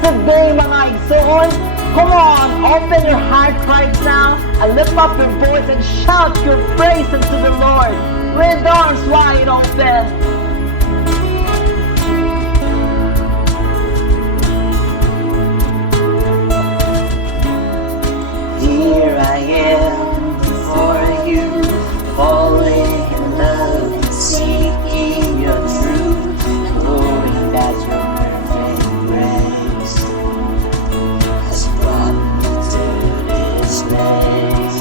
blessed day, mga igsoon. Come on, open your heart right now and lift up your voice and shout your praise unto the Lord with arms wide open. Here I am before you, falling in love and seeking your truth, knowing that your perfect grace has brought me to this place.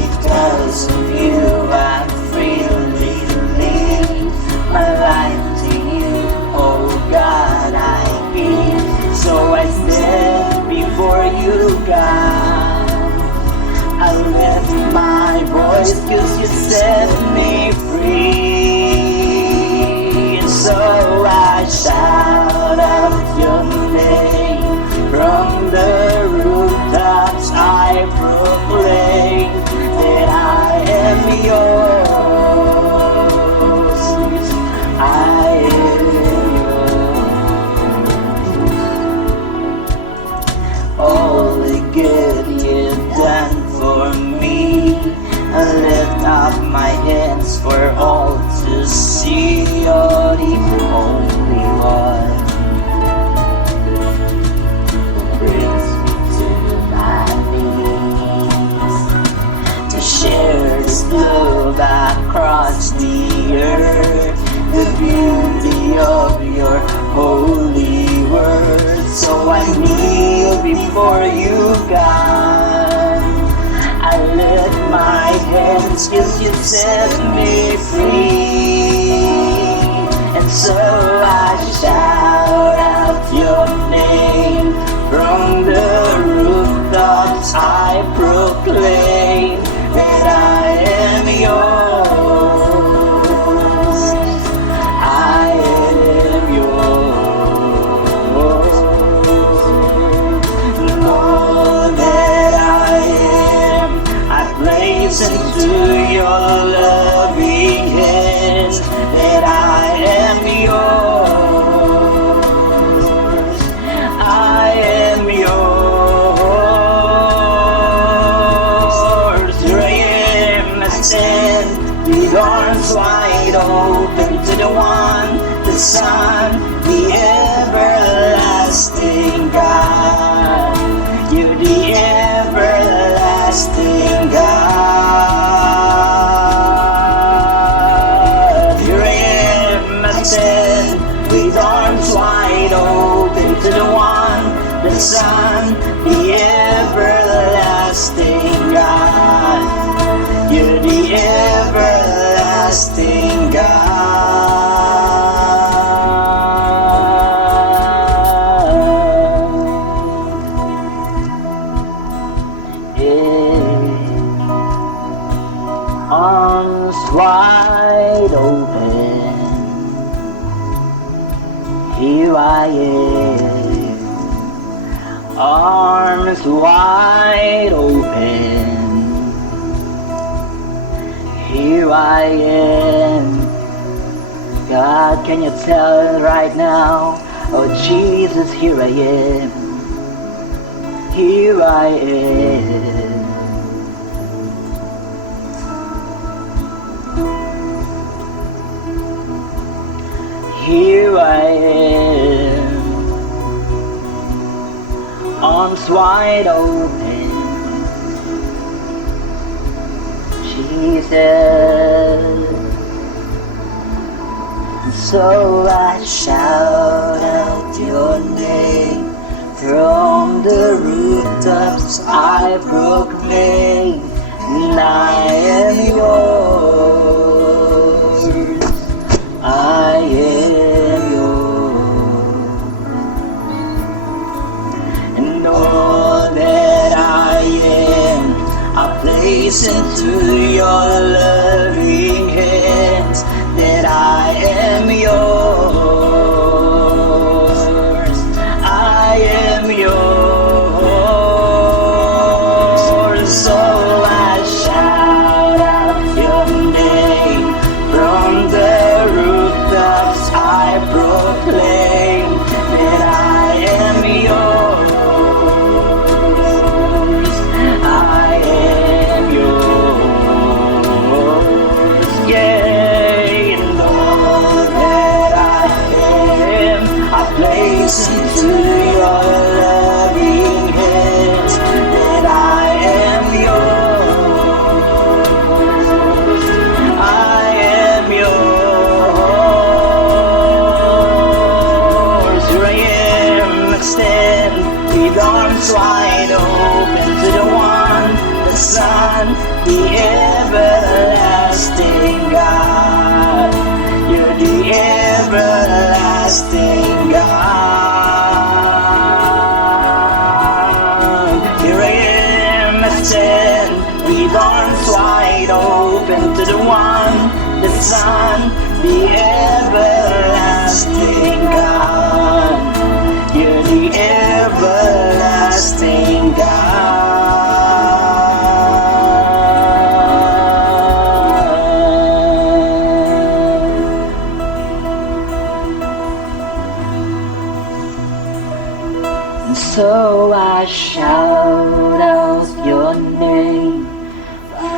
Because of you, I'm freely live my life to you, oh God, I give. So I stand before you, God. I lift my voice 'cause you set me free. And so I shout out your name from the rooftops. I proclaim that I am yours. I am all the good you've done for me. I lift up my hands for all to see. You're the only one who brings me to my knees to share this love across the earth, the beauty of your holy word. So I kneel before you, God. I lift my hands 'cause you set me free. And so I shout out your name from the rooftops. I proclaim that I am yours. I am yours. All that I am, I place into your loving hands. That I am yours. I am yours. Here I am, I stand with arms wide open to the one, the Son, the everlasting God. You're the everlasting God. Here I am, I stand with arms wide open to the one, the Son, the everlasting God. You're the everlasting God. Arms wide open, here I am. Arms wide open, here I am. God, can you tell it right now? Oh Jesus, here I am. Here I am. Here I am, arms wide open, Jesus. So I shout out your name from the rooftops. I proclaim, and I am yours. I am yours, and all that I am, I place into your loving hands. That I am yours, I am yours. So I shout out your name from the rooftops. I proclaim that I the everlasting God. You're the everlasting God. Here I am, I stand with arms wide open to the one, the Son, the everlasting God. You're the everlasting God. And so I shout out your name.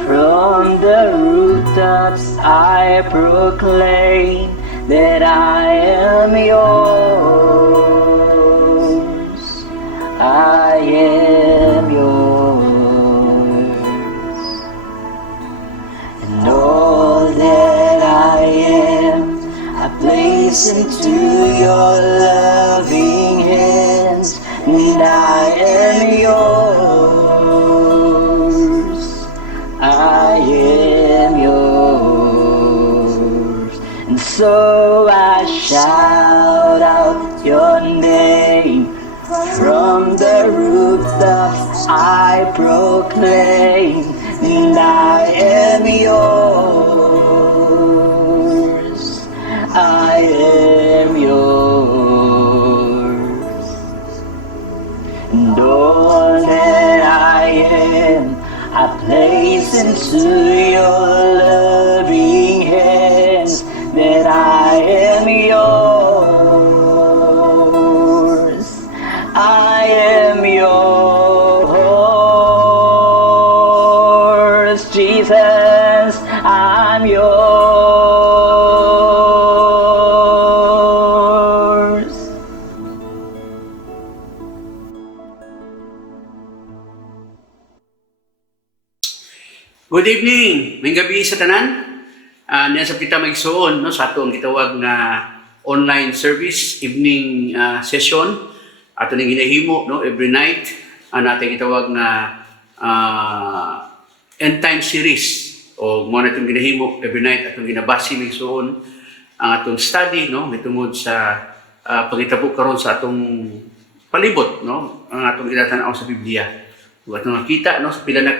From the rooftops I proclaim that I am yours. I am yours. And all that I am, I place into your loving hands. And I am yours. I am yours. And so I shout out your name. From the rooftops I proclaim, and I am yours. I am yours. And all that I am, I place into your loving hands, that I am yours. I am yours, Jesus, I'm yours. Good evening, may gabi sa tanan. Nasa kita magsuon no sa atong gitawag na online service evening session ato ning ginahimo no every night natin gitawag na end time series o mo na itong ginahimo every night atong ginabasi magsuon ang atong study no mitungod sa pagitabo karon sa atong palibot no ang atong ginatanaw sa Biblia. Ug atong nakita no sa pila na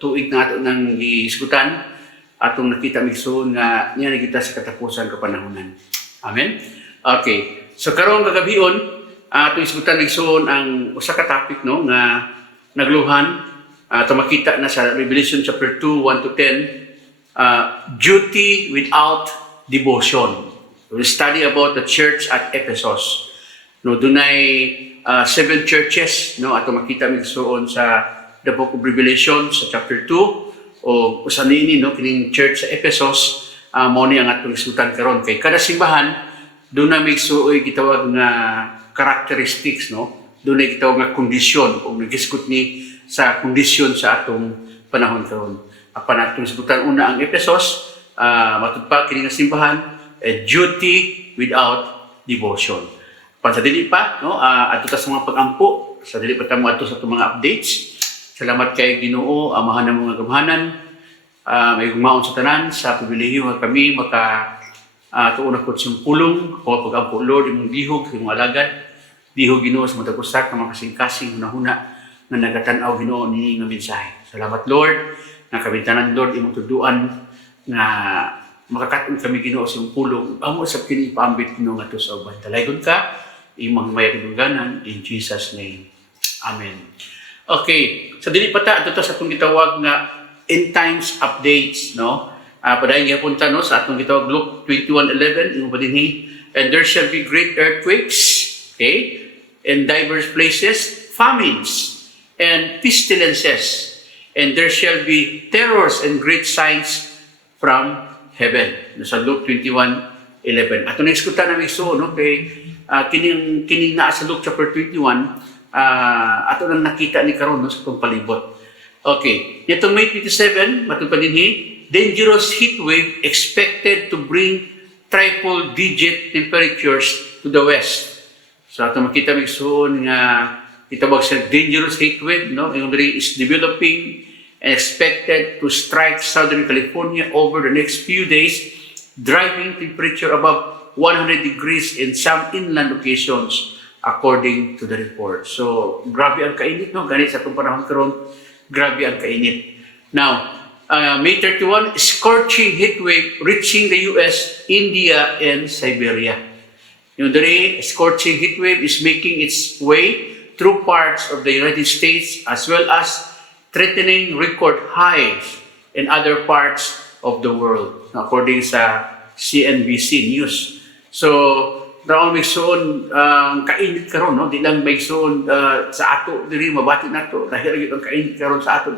tuig na ato nang giisgutan atong nakita migsuon nga niya nakita sa katapusan kapanahonan. Amen. Okay. So karon gagabion atong isgutan migsuon ang usa ka topic no nga nagluhan ato makita na sa Revelation chapter 2 1 to 10 duty without devotion. We'll study about the church at Ephesus. No dunay 7 churches no ato makita migsuon sa the book of Revelation sa chapter 2 o usa nini no kining church sa Ephesus mao ni ang atong isgutan karon kay kada simbahan do na migsuoy gitawag nga characteristics no do na gitawag nga kondisyon o nagisgot ni sa kondisyon sa atong panahon karon apan atong isgutan una ang Ephesus matud pa kining simbahan duty without devotion pan sa dili pa no adto ta sa mga pagampo sa dili pa ta mo adto sa atong mga updates. Salamat kay Ginoo, amahan ng mga gamhanan. May gumaon sa tanan sa pribilehiyo nga kami tuon ako sa pulong o pag-ampo Lord imong dihog imong alagad. Dihog Ginoo sa matag usa ka mga kasing-kasing hunahuna nga nagatan-aw Ginoo ni nga mensahe. Salamat Lord nga kami tanan Lord imong tuduan nga makakaton kami Ginoo sa imong pulong. Amo sa kini paambit Ginoo nga sa uban. Dalaygon ka imong mayadunganan in Jesus name. Amen. Okay, sa dili pa ta adto sa atong gitawag nga end times updates no. Padayon gyapon ta no sa atong gitawag Luke 21:11 imo pa dinhi and there shall be great earthquakes, okay, in diverse places, famines and pestilences, and there shall be terrors and great signs from heaven. Sa Luke 21:11. Ato na iskutan na migsuon no kay kining naa sa Luke chapter 21 ato nang nakita ni karon no, sa itong palibot. Okay, nitong May 27, matupad dinhi, dangerous heat wave expected to bring triple-digit temperatures to the west. So ato makita migsuon nga itawag sa dangerous heat wave, no? Yung is developing and expected to strike Southern California over the next few days, driving temperature above 100 degrees in some inland locations, according to the report. So, grabe ang kainit, no? Ganit sa itong panahon karon, grabe ang kainit. Now, May 31, scorching heat wave reaching the US, India, and Siberia. Yung dere, scorching heat wave is making its way through parts of the United States as well as threatening record highs in other parts of the world, according sa CNBC News. So, daw may suon kainit karon, no? Di lang may suon sa ato diri mabati nato dahil gyud ang kainit karon sa ato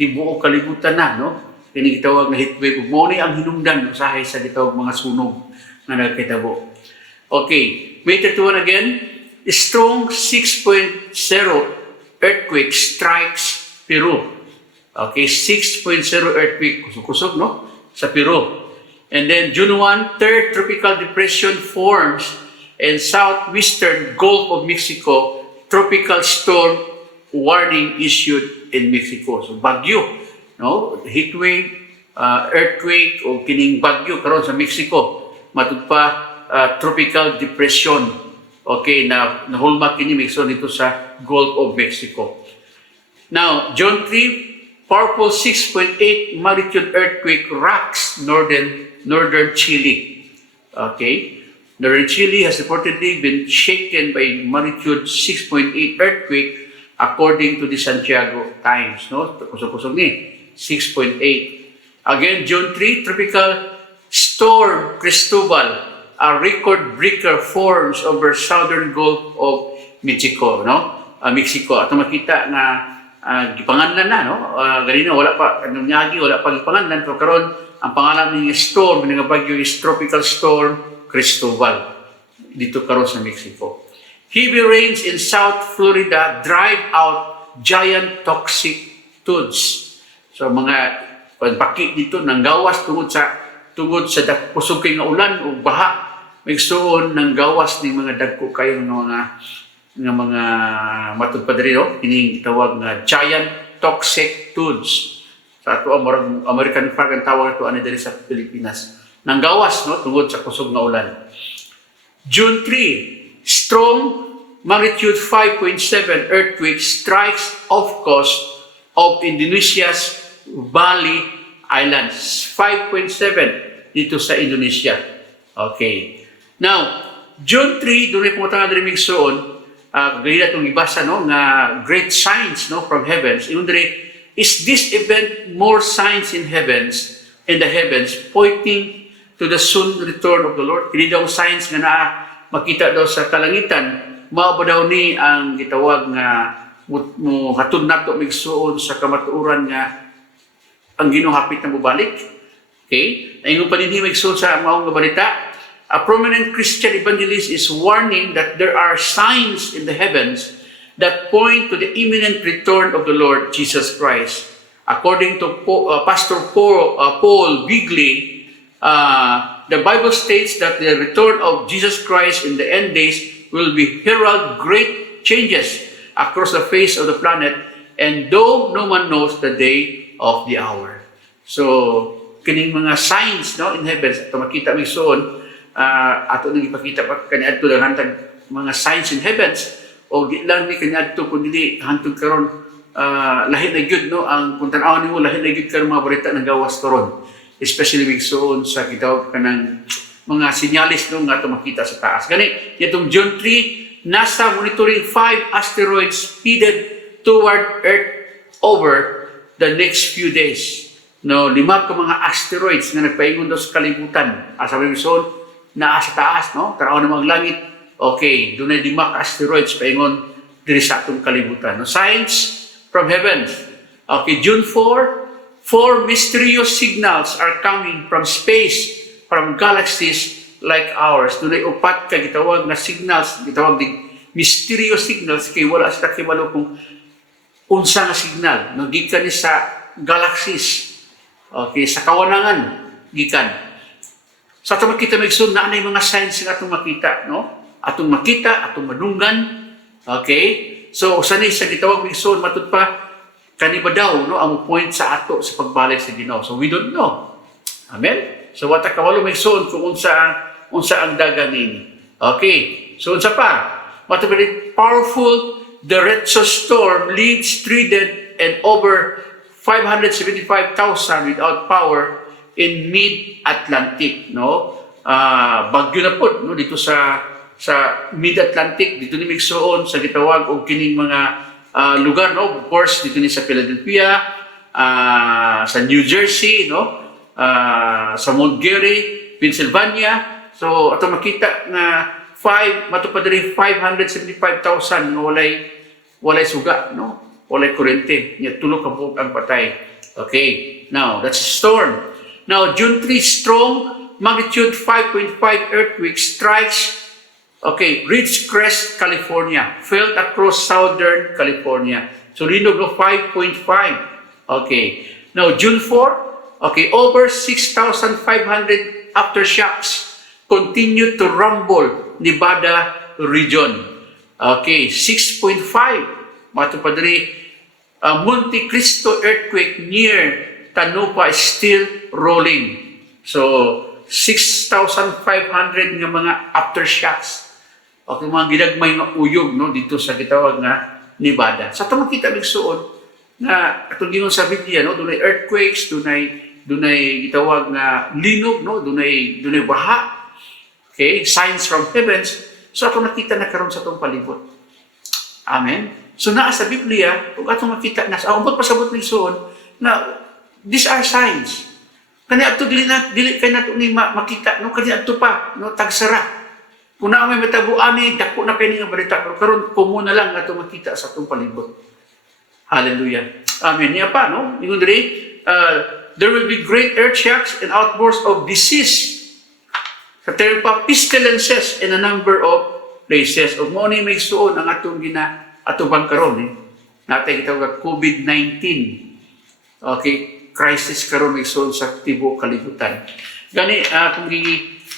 tibuok kalibutan na, no? Kini gitawag na heatwave. Mo ni ang hinungdan usahay sa gitawag mga sunog nga nagkitabo. Okay, May 31 again, strong 6.0 earthquake strikes Peru. Okay, 6.0 earthquake, kusog-kusog, no? Sa Peru. And then June 1, third tropical depression forms in southwestern Gulf of Mexico, tropical storm warning issued in Mexico. So bagyo, no? Heat wave, earthquake o kining bagyo karon sa Mexico. Matud pa tropical depression. Okay, na nahulma kini Mexico dito sa Gulf of Mexico. Now, June 3, powerful 6.8 magnitude earthquake rocks northern Chile. Okay, northern Chile has reportedly been shaken by magnitude 6.8 earthquake according to the Santiago Times, no? Kusog-kusog ni 6.8. Again, June 3, tropical storm Cristobal, a record breaker forms over southern Gulf of Mexico, no? Mexico. Ato makita nga gipanganlan na, no? Ganina wala pa anong nyagi, wala pa gipanganlan pero karon ang pangalan ng storm ng bagyo is tropical storm Cristobal dito karon sa Mexico. Heavy rains in South Florida drive out giant toxic tuds. So mga pagpaki dito nang gawas tungod sa kusog kay nga ulan o baha. Migsuon nang gawas ni mga dagko kayo nga mga matud pa diri, no? Kining tawag nga giant toxic tuds. Sa ato American flag ang tawag ato ani diri sa Pilipinas. Nang gawas, no, tungod sa kusog nga ulan. June 3, strong magnitude 5.7 earthquake strikes off coast of Indonesia's Bali Islands. 5.7 dito sa Indonesia. Okay. Now, June 3, doon ay pumunta nga rin migsoon, ganyan itong ibasa, no, nga great signs, no, from heavens. Yung dire, is this event more signs in the heavens, pointing to the soon return of the Lord? Hindi daw signs nga makita daw sa kalangitan, mao ba daw ni ang gitawag nga hatod nato migsuon sa kamatuoran nga ang Ginoo hapit na mobalik. Okay? Ayong paninhi migsuon sa mao nga balita, a prominent Christian evangelist is warning that there are signs in the heavens that point to the imminent return of the Lord Jesus Christ. According to Pastor Paul Bigley, the Bible states that the return of Jesus Christ in the end days will be herald great changes across the face of the planet, and though no one knows the day of the hour. So, kining mga signs, no, in heavens, ito makita may soon, ato nang ipakita pa kaniadto lang hantag mga signs in heavens, o di lang ni kaniadto kundi hantog karon lahi na gyud, no, ang kung tan-aw nimo lahi na gyud karon mga balita nang gawas karon, especially migsuon sa kitawag kanang mga sinyalis, no, nga ito makita sa taas. Gani, itong June 3, NASA monitoring 5 asteroids headed toward Earth over the next few days. No, 5 ka mga asteroids na nagpaingon daw sa kalibutan. Sabi mo son, naa sa taas, no? Taraw na mga langit. Okay, doon ay 5 ka asteroids paingon diri sa atong kalibutan. No, signs from heavens. Okay, June 4, 4 mysterious signals are coming from space, from galaxies like ours. Doon ay 4 ka gitawag na signals, gitawag din mysterious signals, kay wala sa takibalo kung unsa nga signal. No, gikan ni sa galaxies. Okay, sa kawanangan gikan. Sa atong makita migsun na anay mga signs nga atong makita, no? Atong makita, atong madunggan. Okay? So usa ni sa gitawag migsun matud pa kani ba daw no ang point sa ato sa pagbalik sa Ginoo. So we don't know. Amen. So wata kawalo may soon kung unsa ang daganin. Okay. So unsa pa? What a very powerful derecho storm leads 3 dead and over 575,000 without power in mid-Atlantic, no? Bagyo na po no dito sa mid-Atlantic, dito ni migsoon sa gitawag og kining mga lugar, no? Of course dito ni sa Philadelphia, sa New Jersey, no? Sa Montgomery, Pennsylvania. So ato makita nga matupad diri 575,000 nga walay suga, no? Walay kuryente, nya tulo ka buok ang patay. Okay, now that's a storm. Now June 3, strong magnitude 5.5 earthquake strikes, okay, Ridgecrest, California, felt across southern California. So linog no 5.5. Okay, now June 4, okay, over 6,500 aftershocks continue to rumble Nevada region. Okay, 6.5. Matupad diri Monte Cristo earthquake near Tanupa is still rolling. So 6,500 nga mga aftershocks. Okay, mga ginagmay nga uyog no dito sa gitawag nga Nevada. Sa ito makita migsuon na atong gingon sa Biblia no, dunay earthquakes, dunay gitawag nga linog no, dunay baha. Okay, signs from heavens. So ato nakita na karon sa atong palibot. Amen. So naa sa Biblia, kung ato makita na sa umbot pasabot migsuon na these are signs. Kani adto dili kay nato ni makita no kani adto pa no tagsara. Kung naa may matabo ani dako na kay nga balita pero karon kumo na lang ato makita sa atong palibot. Hallelujah. Amen. Niya pa no ingon diri there will be great earth shocks and outbursts of disease. Sa term pa pestilences in a number of places. Ug mo ni migsuon ang atong atubang karon natay gitawag COVID-19. Okay, crisis karon migsuon sa tibuok kalibutan. Gani kung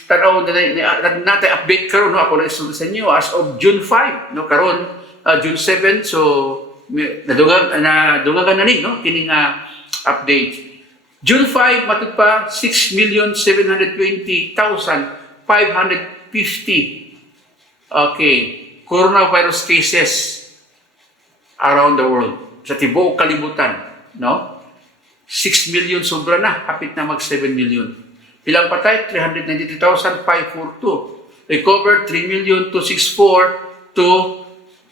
tanaw natay update karon no ako na isulti sa inyo as of June 5 no karon June 7 so nadungagan na ni no kining update. June 5 matud pa 6,720,550 okay coronavirus cases around the world sa tibuok kalibutan, no? 6 million sobra na, hapit na mag 7 million. Ilang patay? 392,542. Recovered 3,264,000 to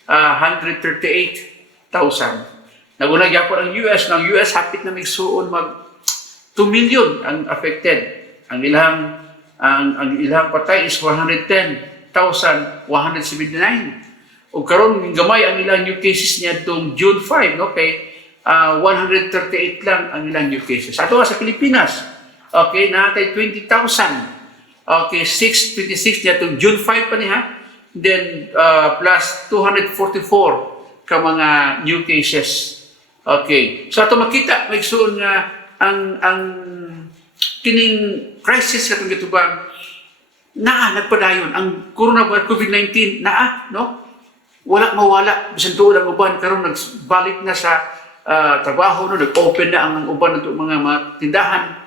138,000. Nagunag yapon ang US, hapit na migsuon mag 2 million ang affected. Ang ilang patay is 110,179. O karon gamay ang ilang new cases niya tong June 5 no kay 138 lang ang ilang new cases. Ato sa Pilipinas, okay, natay 20,000. Okay, 626 niya tong June 5 pa niya. Then plus 244 ka mga new cases. Okay. So ato makita maigsuon nga ang kining crisis katong gitubang nagpadayon ang coronavirus COVID-19 no? Wala mawala bisan tuod ang uban karon nagbalik na sa trabaho no nag-open na ang uban nato mga tindahan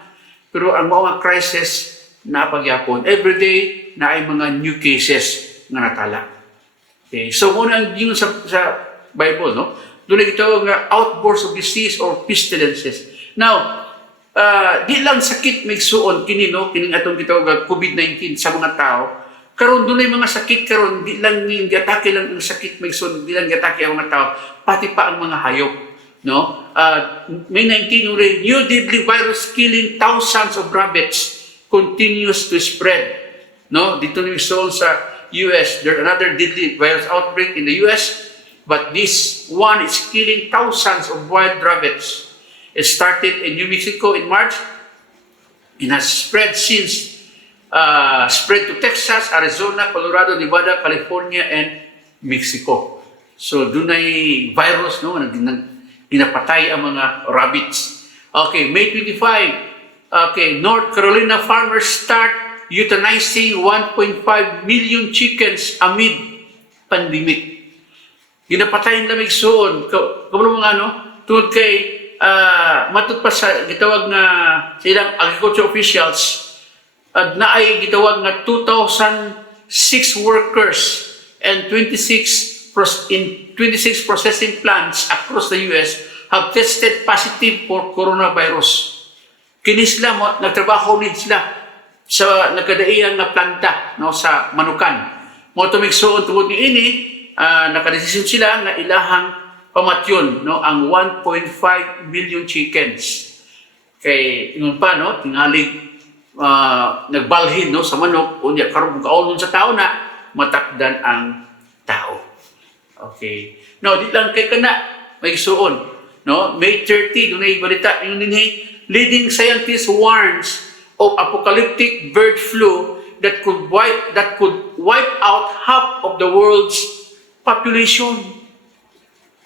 pero ang mga crisis na pagyapon every day na ay mga new cases nga natala. Okay, so muna ang gingon sa Bible no dunay gitawag nga outbursts of disease or pestilences. Now di lang sakit migsuon kini no kining atong gitawag COVID-19 sa mga tao. Karon dunay mga sakit karon di lang ning giatake lang ang sakit migsuon di lang giatake ang mga tao pati pa ang mga hayop no. May 19 new deadly virus killing thousands of rabbits continues to spread no dito ni migsuon sa US. There's another deadly virus outbreak in the US but this one is killing thousands of wild rabbits. It started in New Mexico in March and has spread since spread to Texas, Arizona, Colorado, Nevada, California, and Mexico. So dunay virus no ginapatay ang mga rabbits. Okay, May 25. Okay, North Carolina farmers start euthanizing 1.5 million chickens amid pandemic. Ginapatay ang lamig soon. Kabalo mga tungod kay matut pa sa gitawag nga silang agriculture officials na ay gitawag nga 2,006 workers and 26 processing plants across the US have tested positive for coronavirus. Kini sila mo nagtrabaho nid sila sa nagkadaiyang nga planta no sa Manukan. Mo tumigsuon tungod ni ini nakadesisyon sila nga ilahang pamatyon no ang 1.5 million chickens. Kay ingon pa no tingalig nagbalhin no sa manok unya karon kaulon sa tao na matakdan ang tao. Okay. Now di lang kay kana may suon no May 30 dunay balita yung dinhi leading scientist warns of apocalyptic bird flu that could wipe out half of the world's population.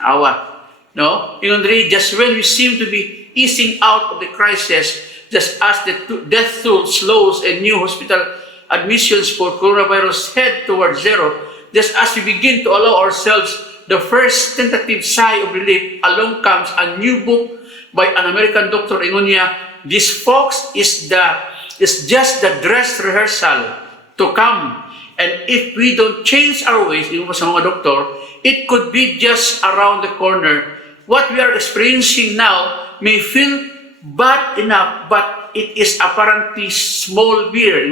Awa. No? Yung just when we seem to be easing out of the crisis, just as the death toll slows and new hospital admissions for coronavirus head towards zero, just as we begin to allow ourselves the first tentative sigh of relief, along comes a new book by an American doctor, Ingonia. This, folks, is just the dress rehearsal to come. And if we don't change our ways, yung sa mga doktor, it could be just around the corner. What we are experiencing now may feel bad enough, but it is apparently small beer.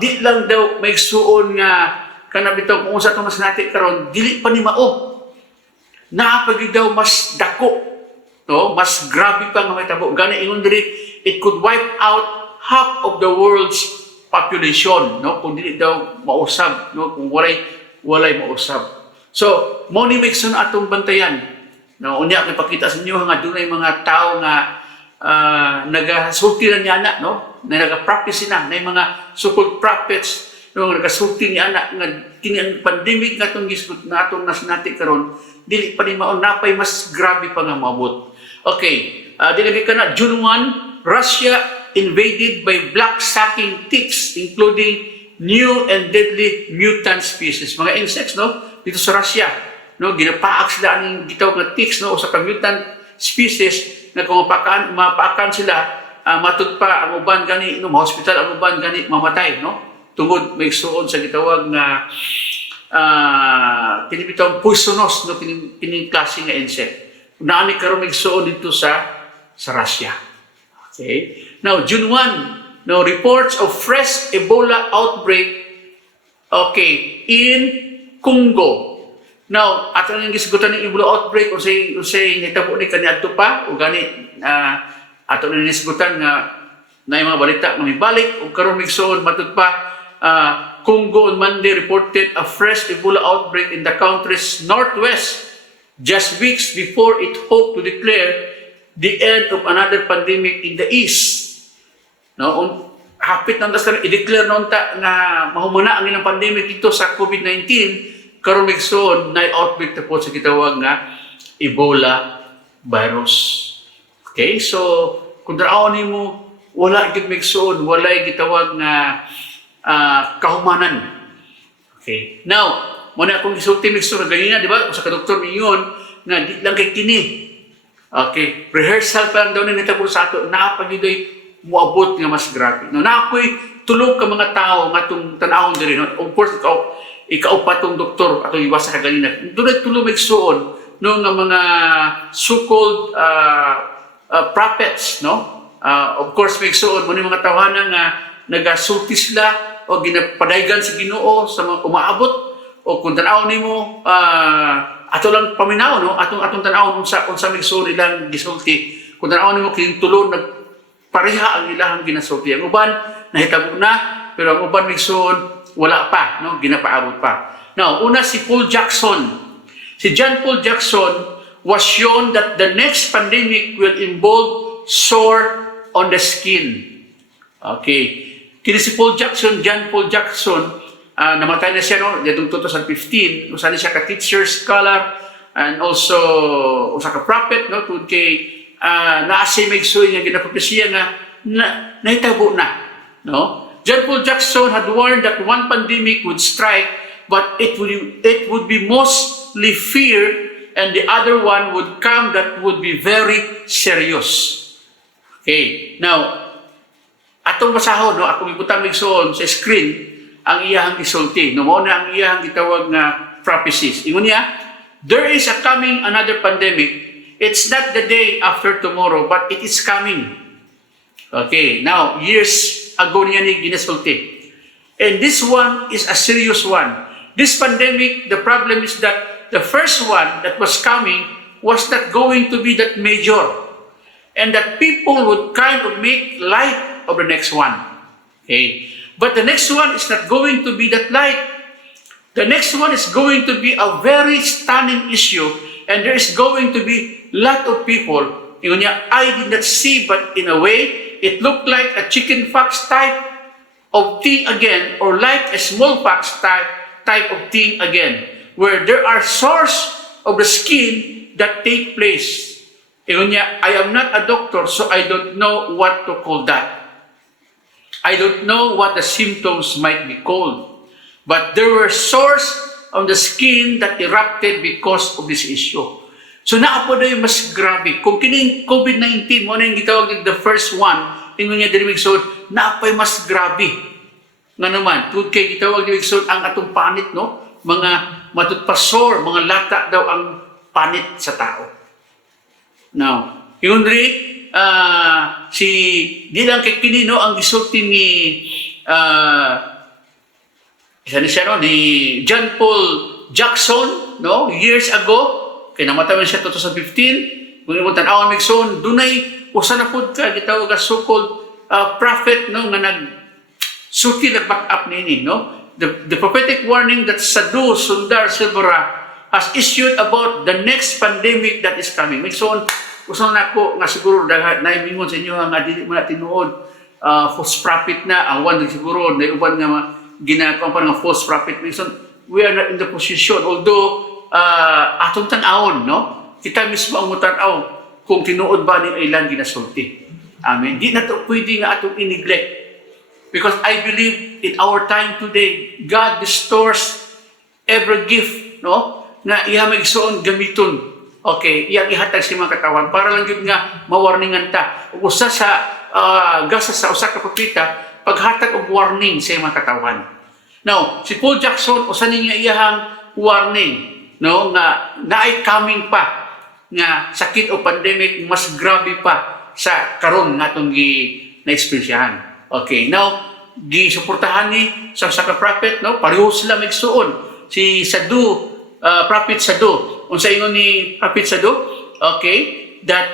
Di lang daw may suon nga kanabitaw kung sa itong mas natin karon dili pa ni mao. Naapagid daw mas dako. No? Mas grabe pa nga may tabo. Gana ingon diri, it could wipe out half of the world's population. No? Kung dili daw mausab. No? Kung walay mausab. So, mo ni Mixon atong bantayan. No, unya kay pakita sa inyo nga dunay mga tao nga nagasulti na niya anak, no? Na naga-practice na mga so-called prophets no nagasulti ni anak nga kini ang pandemic nga atong gisgot na atong nasinati karon dili pa ni maon napay mas grabe pa nga maabot. Okay, dili ka na June 1, Russia invaded by black-sucking ticks including new and deadly mutant species. Mga insects, no? Dito sa Russia, no? Ginapaak sila ang gitawag na ticks, no? Sa mutant species na kung mapaakan sila, matut pa ang uban gani, no? Ma-hospital ang uban gani, mamatay, no? Tungod may suod sa gitawag na kinibitawang poisonous, no? Kining klase nga insect. Naani karon may suod dito sa Russia. Okay? Now, June 1, no, reports of fresh Ebola outbreak, okay, in Congo. Now, ato nang gisgutan ng Ebola outbreak, usay hitabo ni kaniadto pa, o gani, ato nang gisgutan nga na yung mga balita nga may balik, o karon migsoon, matut pa, Congo on Monday reported a fresh Ebola outbreak in the country's northwest, just weeks before it hoped to declare the end of another pandemic in the east. No, hapit nang dasal i-declare noon ta nga mahumana ang ilang pandemic dito sa COVID-19 karon migsoon na outbreak ta po sa gitawag nga Ebola virus. Okay, so kung daraon nimo wala gid migsoon, wala gitawag nga kahumanan. Okay, now muna akong gisulti migsoon ganina, di ba? Usa ka doktor niyon nga di lang kay kini. Okay, rehearsal pa lang daw ni nitabo sa ato na pagiday muabot nga mas grabe. No, nakoy tulog ka mga tao nga itong tanawon diri. No? Of course, ikaw pa itong doktor atong iwasa ka ganina. Doon tulog magsuon no, nga mga so-called prophets. No? Of course, magsuon mo ni mga tawanan nga nagasulti sila o ginapadaygan sa Ginoo sa mga umaabot o kung tanawon nimo ato lang paminaw no atong tanawon unsa magsuon ilang gisulti. Kung tanawon nimo kining tulo pareha ang ilahang ginasulti. Ang uban, nahitabo na, pero ang uban migsoon, wala pa, no? Ginapaabot pa. Now, una si Paul Jackson. Si John Paul Jackson was shown that the next pandemic will involve sore on the skin. Okay. Kini si Paul Jackson, John Paul Jackson, namatay na siya, no? Yatong 2015, usa siya ka teacher, scholar, and also usa ka prophet, no? Tungod kay naasay magsuoy nga ginapropesiya nga nahitabo na. No? John Paul Jackson had warned that one pandemic would strike, but it would be mostly fear and the other one would come that would be very serious. Okay, now, atong basahon, no, ako ibutang igsoon sa screen, ang iyahang gisulti. No, mo na ang iyahang gitawag na prophecies. Ingon niya, there is a coming another pandemic. It's not the day after tomorrow, but it is coming. Okay, now, years ago niya ni ginasulti. And this one is a serious one. This pandemic, the problem is that the first one that was coming was not going to be that major. And that people would kind of make light of the next one. Okay, but the next one is not going to be that light. The next one is going to be a very stunning issue, and there is going to be a lot of people. Yun niya, I did not see, but in a way, it looked like a chicken pox type of thing again, or like a smallpox type of thing again, where there are sores of the skin that take place. Yun niya, I am not a doctor, so I don't know what to call that. I don't know what the symptoms might be called. But there were sores on the skin that erupted because of this issue. So naapo na yung mas grabe. Kung kining COVID-19, mo na yung gitawag the first one, tingnan niya din so naapo yung mas grabe. Nga naman, tungkol kay gitawag din so ang atong panit, no? Mga matutpasor, mga lata daw ang panit sa tao. Now, yun rin, di lang kay kinino ang gisulti ni ni John Paul Jackson, no, years ago, kay namatay siya 2015, kung imutan awan migson, dunay usa na pud ka gitawag as so-called prophet, no, nga nagsulti nag-back up nini, no. The prophetic warning that Sadhu Sundar Silvera has issued about the next pandemic that is coming. Migson, usan nako nga siguro naimingon sa inyo nga dili mo na tinuod false prophet na ang one siguro na uban nga ginagawa pa ng false prophet. We are not in the position, although atong tan-awon, no? Kita mismo ang mutanaw kung tinuod ba ni ilang ginasulti. Amen. Di na to pwede nga atong i-neglect. Because I believe in our time today, God restores every gift, no? Na iya magsuon gamiton. Okay, iyang ihatag sa mga katawan para lang yun nga mawarningan ta. Usa sa gasa sa usa ka propeta paghatag og warning sa mga katawan. Now, si Paul Jackson usa niya iyahang warning, no, nga naay coming pa nga sakit o pandemic mas grabe pa sa karon natong na-experiencehan. Okay, now gisuportahan ni sa prophet, no, pareho sila magsuon. Si Sadhu, prophet Sadhu, unsa ingon ni prophet Sadhu, okay, that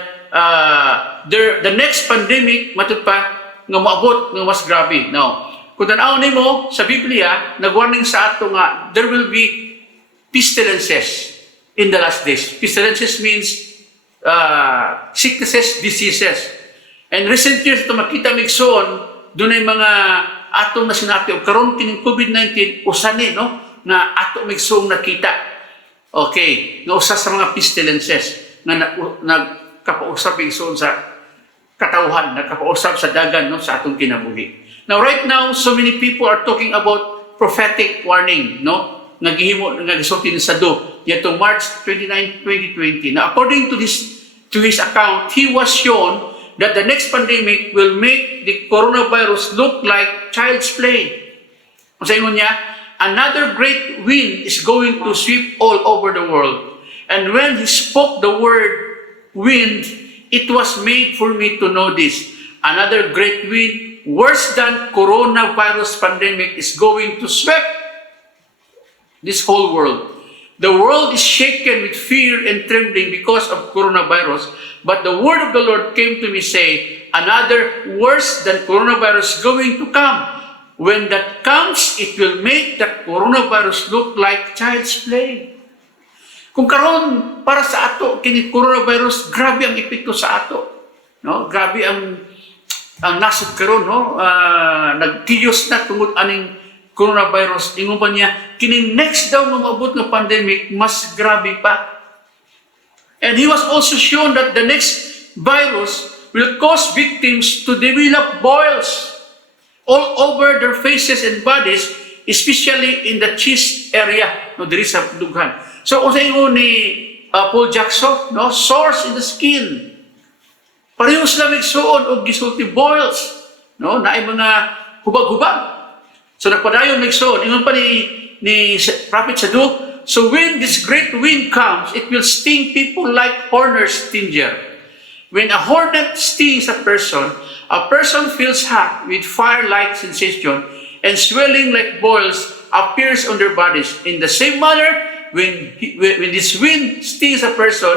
the next pandemic matud pa nga moabot nga mas grabe. Now, kung tanaw nimo sa Biblia, nagwarning sa ato nga there will be pestilences in the last days. Pestilences means sicknesses, diseases. And recent years ito makita migsoon, dunay mga atong na sinati o karon kining COVID-19 usani, no, na ato migsoong nakita. Okay, nga usa sa mga pestilences nga nagkapausap migsoon sa katawhan, nagkapausap sa dagan, no, sa atong kinabuhi. Now, right now, so many people are talking about prophetic warning, no? Naghihimo, nagsulti ni Sadhu, yatong March 29, 2020. Now, according to his account, he was shown that the next pandemic will make the coronavirus look like child's play. Ang sayo niya, another great wind is going to sweep all over the world. And when he spoke the word wind, it was made for me to know this. Another great wind, worse than coronavirus pandemic, is going to sweep this whole world. The world is shaken with fear and trembling because of coronavirus. But the word of the Lord came to me, say, another worse than coronavirus is going to come. When that comes, it will make the coronavirus look like child's play. Kung karon para sa ato kini coronavirus, grabe ang epekto sa ato. No? Grabe ang nasod karon, no, nagtiyos na tungod aning coronavirus. Ingon pa niya, kining next daw nga maabot nga pandemic mas grabe pa. And he was also shown that the next virus will cause victims to develop boils all over their faces and bodies, especially in the chest area, no, diri sa dughan. So unsa ingon ni Paul Jackson, no? Sores in the skin. Parehos lang nagsuon og gisulti boils, no? Naay mga hubag-hubag. So nagpadayon nagsuon. Ingon pa ni Prophet Sadu, so when this great wind comes, it will sting people like hornet's stinger. When a hornet stings a person feels hot with fire-like sensation and swelling like boils appears on their bodies. In the same manner, when this wind stings a person,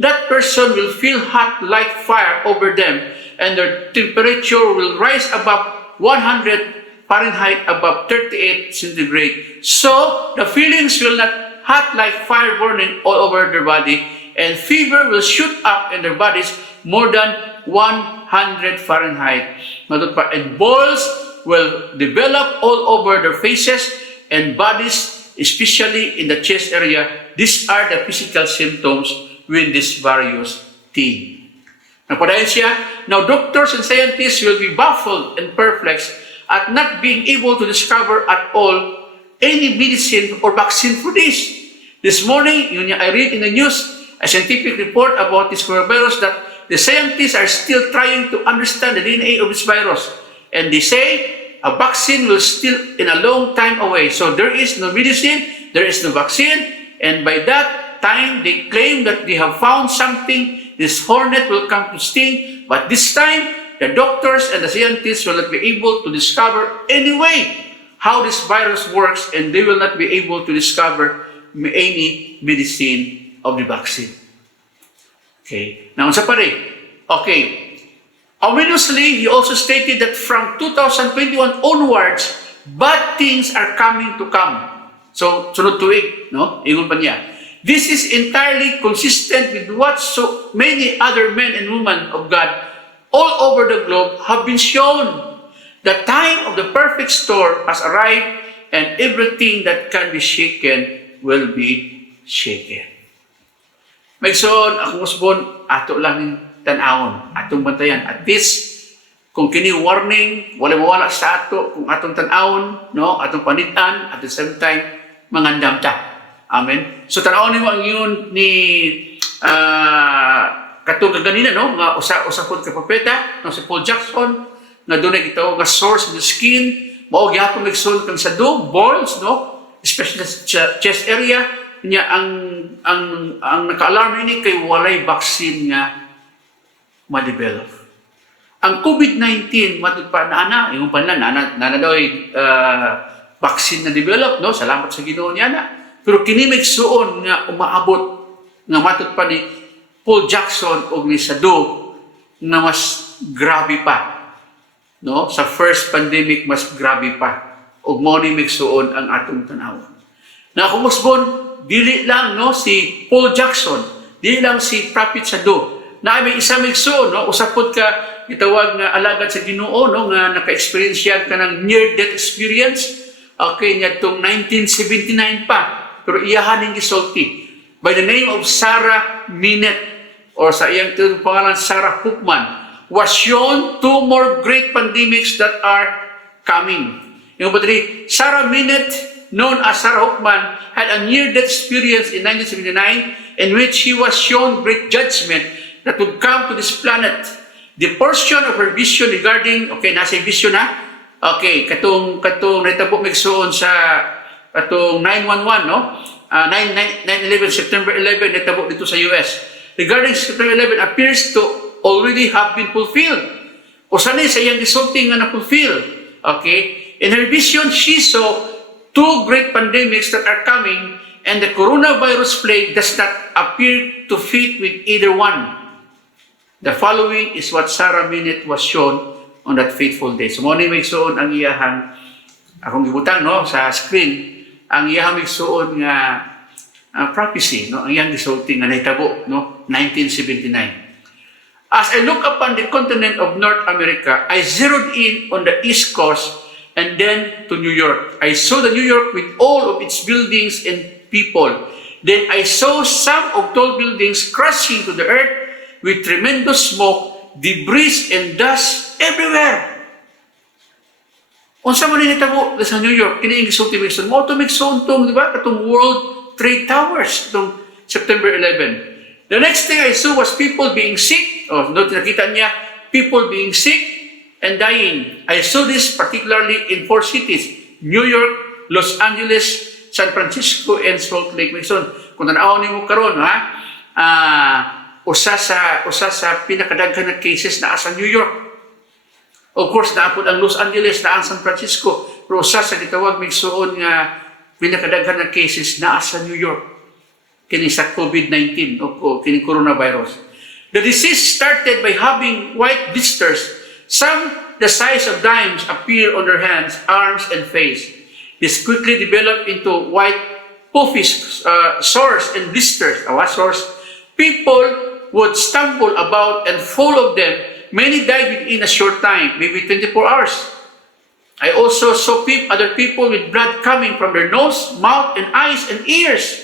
that person will feel hot like fire over them, and their temperature will rise above 100 Fahrenheit, above 38 centigrade. So, the feelings will not hot like fire burning all over their body, and fever will shoot up in their bodies more than 100 Fahrenheit. And boils will develop all over their faces and bodies, especially in the chest area. These are the physical symptoms with this various thing. Napadayon siya, now doctors and scientists will be baffled and perplexed at not being able to discover at all any medicine or vaccine for this. This morning, I read in the news a scientific report about this coronavirus that the scientists are still trying to understand the DNA of this virus. And they say a vaccine will still in a long time away. So there is no medicine, there is no vaccine, and by that time they claim that they have found something, this hornet will come to sting, but this time the doctors and the scientists will not be able to discover any way how this virus works, and they will not be able to discover any medicine of the vaccine. Okay, now sa pare, okay, ominously, he also stated that from 2021 onwards, bad things are coming to come. So, sunod tuig, no? Ingon pa niya. This is entirely consistent with what so many other men and women of God all over the globe have been shown. The time of the perfect storm has arrived, and everything that can be shaken will be shaken. Magson, akong usbon, ato lang yung tanawon, atong bantayan. At least, kung kini warning, wala mawala sa ato, kung atong tanawon, no, atong panitan, at the same time, mangandam ta. Amen. So tanawon nimo ang yun ni katong ganina, no, nga usa pod ka propeta, no, si Paul Jackson, nga dunay gitaw nga sores in the skin, mao gyapon nagsul kang sadu, boils, no, especially sa chest area niya. Ang naka-alarm ini kay walay vaccine nga ma-develop. Ang COVID-19 matud pa na yung panlan na daw vaccine na develop, no, salamat sa Ginoo niya na. Pero kini magsuon nga umaabot nga matud pa ni Paul Jackson o ni Sadu na mas grabe pa, no, sa first pandemic mas grabe pa, og mao ni magsuon ang atong tanawon. Na kumusbon dili lang, no, si Paul Jackson, dili lang si Prophet Sadu, na may isa magsuon, no, usapod ka gitawag nga alagad sa Ginoo, no, nga naka-experience siya ka ng near-death experience. Okay, niya itong 1979 pa, pero iyahan yung gisulti by the name of Sarah Minette, or sa iyang pangalan Sarah Hoopman, was shown two more great pandemics that are coming. Yung patri, Sarah Minette, known as Sarah Hoopman, had a near-death experience in 1979 in which she was shown great judgment that would come to this planet. The portion of her vision regarding, okay, nasa vision na, okay, katong naitabo magsuon sa katong 911, no? 9/11, September 11, naitabo dito sa US. Regarding September 11, appears to already have been fulfilled. O sanay sa iyang resulting nga na-fulfill. Okay? In her vision, she saw two great pandemics that are coming, and the coronavirus plague does not appear to fit with either one. The following is what Sarah Minette was shown on that fateful day. So, mo ni magsuon ang iyahang, akong gibutang, no, sa screen, ang iyahang magsuon nga prophecy, no, ang iyang resulting nga nahitabo, no, 1979. As I look upon the continent of North America, I zeroed in on the East Coast and then to New York. I saw the New York with all of its buildings and people. Then I saw some of tall buildings crashing to the earth with tremendous smoke, debris, and dust everywhere. Unsa man ni nitabo sa New York, kini ang gisulti Wilson, mo to migsuon tong, di ba, katong World Trade Towers, itong September 11. The next thing I saw was people being sick. Oh, note, nakita niya, people being sick and dying. I saw this particularly in 4 cities, New York, Los Angeles, San Francisco, and Salt Lake Mason. Kung tanaw niyo karon, usa sa pinakadaghan na cases na sa New York. Of course, naapod ang Los Angeles, na ang San Francisco, pero usa sa gitawag migsuon nga pinakadaghan na cases na sa New York. Kini sa COVID-19 o kini coronavirus. The disease started by having white blisters, some the size of dimes, appear on their hands, arms, and face. This quickly developed into white puffy sores and blisters. Sores. People would stumble about and fall of them. Many died within a short time, maybe 24 hours. I also saw other people with blood coming from their nose, mouth, and eyes and ears.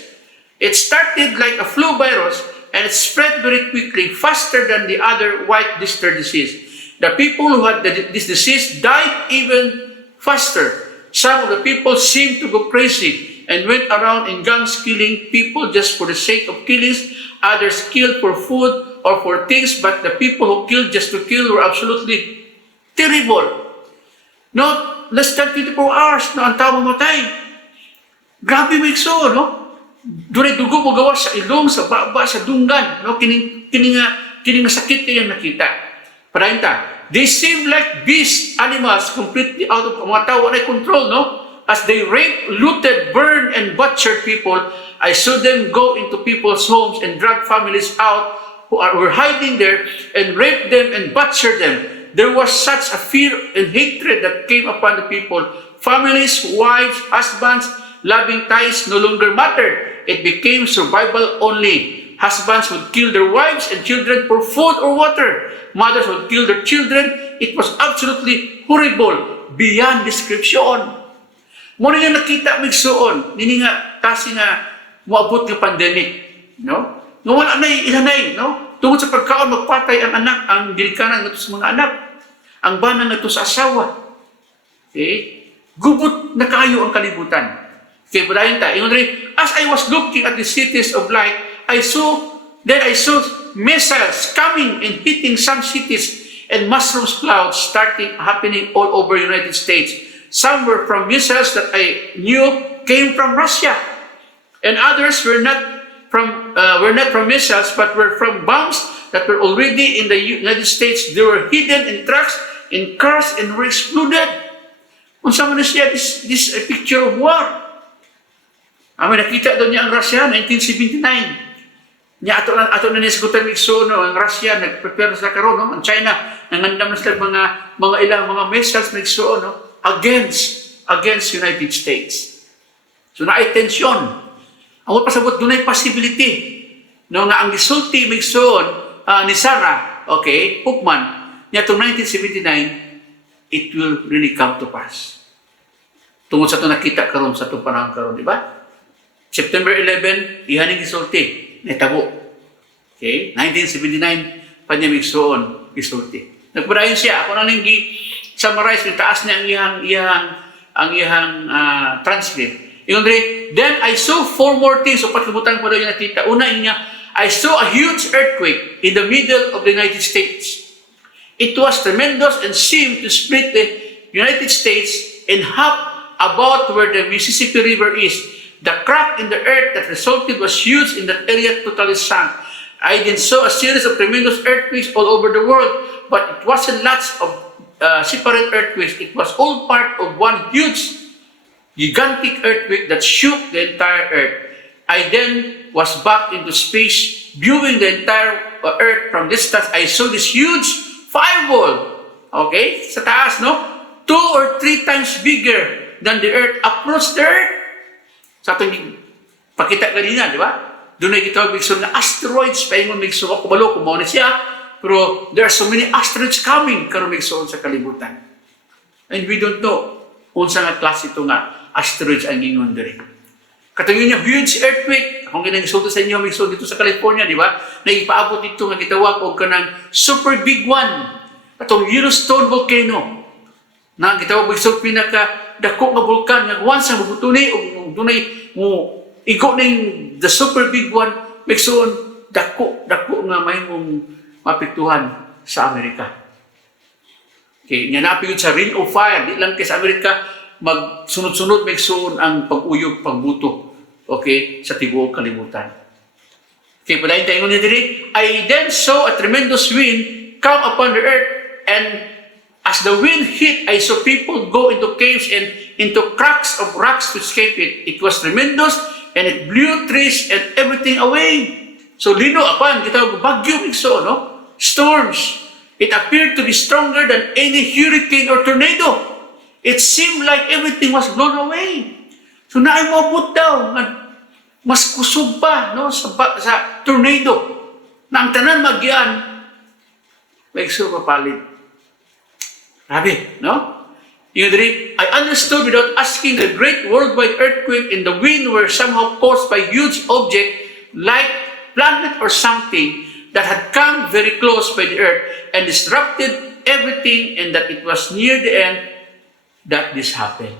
It started like a flu virus and it spread very quickly, faster than the other white blister disease. The people who had this disease died even faster. Some of the people seemed to go crazy and went around in gangs killing people just for the sake of killings. Others killed for food or for things, but the people who killed just to kill were absolutely terrible. Not less than 24 hours na ang tao mamatay. Grabe may ikso, no? Dunay dugo mo gawas sa ilong, sa baba, sa dunggan, no? Kining nga sakit niya nakita. Parayta, they seem like beast animals completely out of mga tao na control, no? As they raped, looted, burned, and butchered people, I saw them go into people's homes and drag families out who were hiding there and raped them and butchered them. There was such a fear and hatred that came upon the people. Families, wives, husbands, loving ties no longer mattered. It became survival only. Husbands would kill their wives and children for food or water. Mothers would kill their children. It was absolutely horrible, beyond description. Muna nga nakita migsuon, nini nga kasi nga moabot ng pandemic, no? Nga wala na ilanay, no? Tungod sa pagkaon magpatay ang anak, ang dilikanan nga sa mga anak, ang banang nga sa asawa. Okay? Gubot na kayo ang kalibutan. Okay, padayon ta. As I was looking at the cities of light, I saw missiles coming and hitting some cities and mushrooms clouds happening all over the United States. Some were from missiles that I knew came from Russia, and others were not from missiles, but were from bombs that were already in the United States. They were hidden in trucks, in cars, and were exploded. Kung saan mo na siya, this a picture of war. May nakita doon niya ang Russia, 1979. Niya ato na nisgutan no, ang Russia nagprepare sa karon, no, ang China nangandam na sila mga ilang mga missiles no, against United States. So naay tensyon. Ang pasabot dunay possibility no nga ang gisulti ni Sarah, okay, Pukman, niya tong 1979, it will really come to pass. Tungod sa ito nakita karon sa itong panahon karon, di ba? September 11, ihaning gisulti, netabo. Okay? 1979, panyamigsoon, gisulti. Nagpadayon siya, ako nang summarize, taas niya ang iyang transcript. Then I saw 4 more things, so patlibutan ko daw yung nakita. Una niya, I saw a huge earthquake in the middle of the United States. It was tremendous and seemed to split the United States in half about where the Mississippi River is. The crack in the earth that resulted was huge in that area totally sunk. I then saw a series of tremendous earthquakes all over the world, but it wasn't lots of separate earthquakes. It was all part of one huge, gigantic earthquake that shook the entire earth. I then was back into space, viewing the entire earth from distance. I saw this huge fireball, okay, sa taas, no? 2 or 3 times bigger than the earth approached the earth. Sa itong pakita kanina, di ba? Doon ay gitawag na asteroids, paingon migsuon, kumalo, kumaw na siya, pero there are so many asteroids coming karon migsuon sa kalibutan. And we don't know unsa nga klase ito nga asteroids ang ingon diri. Katong niya huge earthquake, akong ginagsulti sa inyo migsuon dito sa California, di ba? Naipaabot dito nga gitawag og kanang super big one. Katong Yellowstone volcano. Na gitawag migsuon pinaka dako nga bulkan nga once ang butunay og dunay mo igo ning the super big one Migsoon, dako nga may mong mapiktuhan sa Amerika. Okay, nga napigod sa ring of fire, di lang kay sa Amerika, magsunod-sunod migsoon ang pag-uyog, pagbuto, okay, sa tibuok kalibutan. Okay, palain tayo nga diri, I then saw a tremendous wind come upon the earth, and as the wind hit, I saw people go into caves and into cracks of rocks to escape it. It was tremendous, and it blew trees and everything away. So lino apan kita bagyo migso, no? Storms. It appeared to be stronger than any hurricane or tornado. It seemed like everything was blown away. So naay mabot daw nga mas kusog pa, no, sa tornado. Na ang tanan magyan migso mapalit. Grabe, no? Yung diri, I understood without asking, the great worldwide earthquake and the wind were somehow caused by huge object like planet or something that had come very close by the earth and disrupted everything, and that it was near the end that this happened.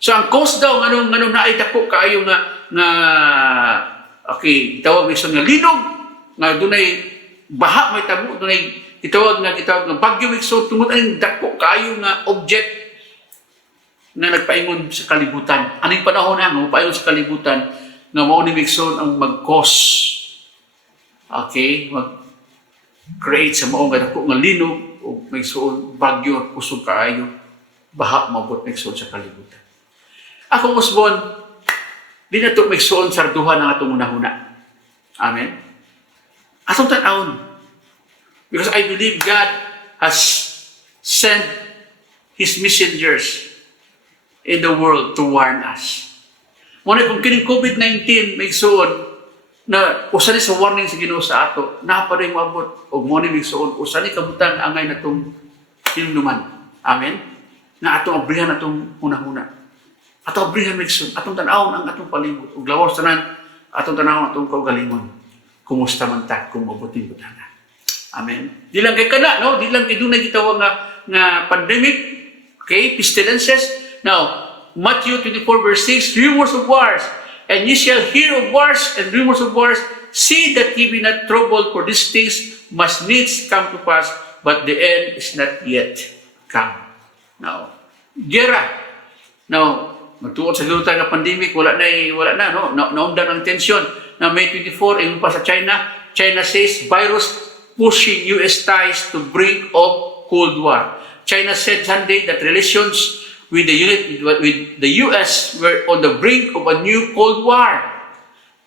So ang cause daw nganong naay dako kaayo nga okay, tawag iso nga linog nga dunay baha may tabo, dunay gitawag nga bagyo migso tungod ang dako kaayo nga object na nagpaingon sa kalibutan. Aning panahon na paingon sa kalibutan nga mao ni migson ang mag-cause, okay, mag-create sa mao nga dako nga linog o migsoon bagyo kusog kaayo baha mabot migsoon sa kalibutan. Ako usbon di na ito migsoon sarduhan ang atong una-una. Amen. Atong tan-awon, because I believe God has sent His messengers in the world to warn us. Muna kung kining COVID-19 migsoon na usa ni sa warning sa Ginoo sa ato, napaday moabot og mo ni migsoon usa ni kabutan angay natong hinumduman. Amen. Na atong abrihan atong una-una. Atong abrihan migsoon, atong tan-awon ang atong palibot ug lawas tanan atong tan-awon atong kaugalingon. Kumusta man ta kung mabuting butana. Amen. Di lang kay kana, no? Di lang kay dunay gitawag nga pandemic, okay, pestilences. Now, Matthew 24 verse 6, rumors of wars, and ye shall hear of wars and rumors of wars. See that ye be not troubled, for these things must needs come to pass, but the end is not yet come. Now, gera. Now, magtuon sa luta nga pandemic, wala na, no? Naundan ang tension. Now, May 24, ayun pa sa China, China says virus pushing US ties to brink of Cold War. China said Sunday that relations with the US were on the brink of a new Cold War.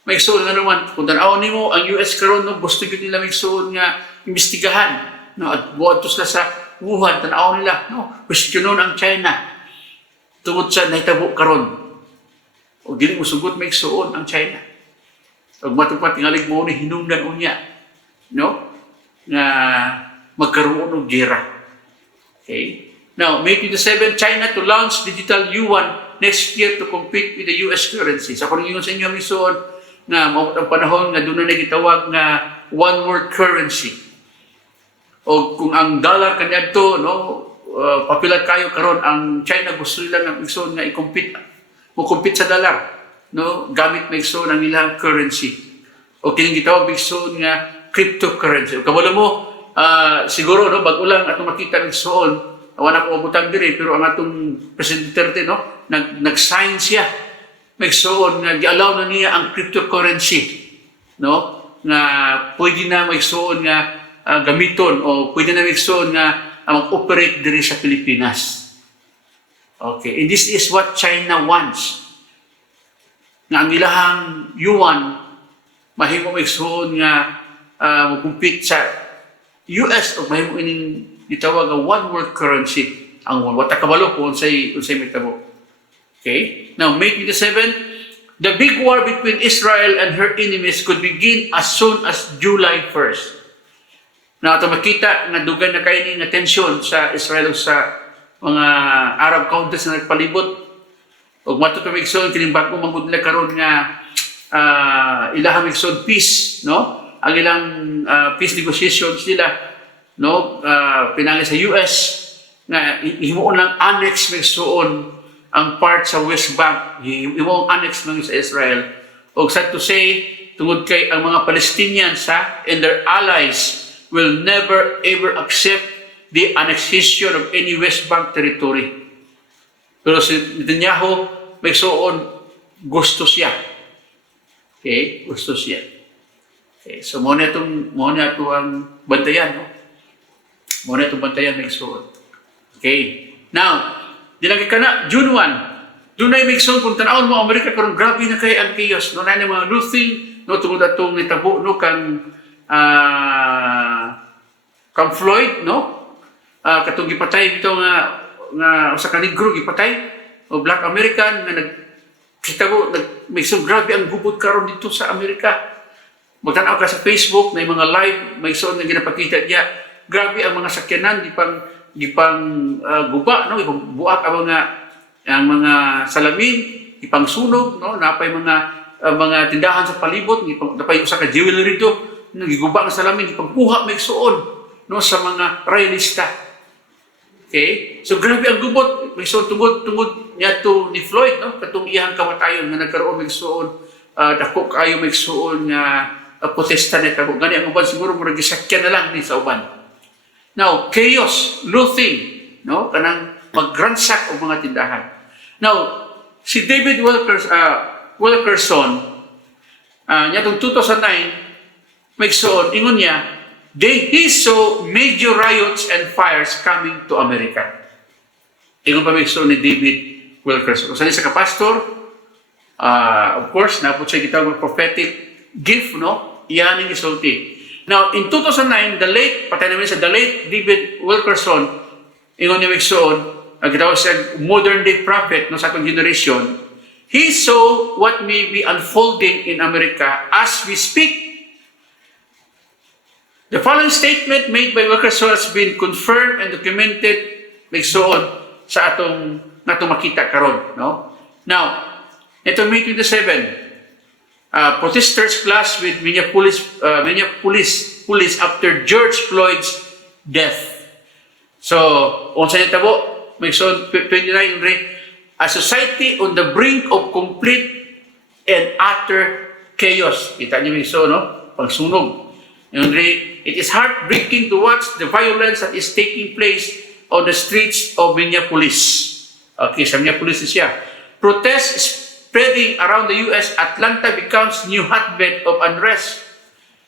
Maigsoon nga naman, kung tanaw nimo ang US karon no, gusto gyud nila maigsoon nga imbestigahan, no, at buhatos ka sa Wuhan, tanaw nila, no, questionon ang China tungod sa nahitabo karon. O dili mo sugot maigsoon ang China. Ug matupad tingalig mo ni hinungdan unya, no, nga magkaroon og gera. Okay? Now, May 27, China to launch digital yuan next year to compete with the US currency. So, kung yun sa inyo mison na ang panahon nga doon na nagitawag nga one world currency. O kung ang dollar kanya to, no, papilat kayo karon ang China gusto nila nga mison nga i-compete, mo-compete sa dollar, no, gamit mison ang ilang currency. O kining gitawag mison nga cryptocurrency. O kabalo mo, siguro, no, bago lang atong makita mison, wala ko mabutang diri, pero ang atong President Duterte, no, nag-sign siya. Magsoon nga gi-allow na niya ang cryptocurrency, no, nga pwede na magsoon nga gamiton o pwede na magsoon nga mag-operate diri sa Pilipinas. Okay, and this is what China wants. Nga ang ilahang yuan mahimo magsoon nga mag-compete sa US o mahimo ining itawag ang one world currency ang wata kabalo kung unsay mitabo. Okay? Now, May 27, the big war between Israel and her enemies could begin as soon as July 1st. Now, ito makita nga dugan na kayo nga tensyon sa Israel sa mga Arab countries na nagpalibot. O matutumigson, kining bago manggod nila karon nga ilahang migson peace, no? Ang ilang peace negotiations nila, no, pinangi sa US nga himuon lang annex migsuon ang part sa West Bank, himuon annex lang sa Israel. O sad to say, tungod kay ang mga Palestinians and their allies will never ever accept the annexation of any West Bank territory. Pero si Netanyahu, may suon, gusto siya. Okay? Gusto siya. Okay? So, muna ito ang bantayan, no? Muna itong bantayan, may suon. Okay? Now, dilagay ka na, June 1, doon ay may suon, kung tanawin mo, Amerika, karong grabe na kayo ang chaos. No, na mga looting, no, tungod atong nitabo, no, kang Floyd, no? Katong gipatay dito nga sa kanigro gipatay o Black American nga nagkita ko may so grabe ang gubot karon dito sa Amerika. Magtanaw ka sa Facebook na mga live may so nga ginapakita diya grabe ang mga sakyanan gipang guba, no, gipang buak ang mga salamin, gipang sunog, no, napay mga tindahan sa palibot, napay usa ka jewelry do, giguba ang salamin, gipang kuha may suon, no, sa mga royalista. Okay? So grabe ang gubot, may suon tungod niya to ni Floyd, no, katong iyang kamatayon nga nagkaroon may suon, dako kayo may suon nga protesta nito. Gani ang uban siguro murag gisakyan na lang ni sa uban. Now, chaos, looting, no, kanang magransak og mga tindahan. Now, si David Wilkerson, niya tong 2009, may suon, ingon niya, he saw major riots and fires coming to America. Ingon pa may suon ni David Wilkerson. Kung saan sa kapastor, of course, napot siya gitawag prophetic gift, no? Iyan ang isulti. Now, in 2009, the late David Wilkerson, ingon niya may suon, gitawag siya modern day prophet, no, sa atong generation, he saw what may be unfolding in America as we speak. The following statement made by Wilkerson has been confirmed and documented may suon sa atong makita karon, no? Now, ito May 27, protesters clash with Minneapolis police after George Floyd's death. So, unsa niya tabo? May suon 29 a society on the brink of complete and utter chaos. Kita niyo may suon, no? Pagsunog. It is heartbreaking to watch the violence that is taking place on the streets of Minneapolis. Okay, sa Minneapolis siya. Protests spreading around the U.S., Atlanta becomes new hotbed of unrest.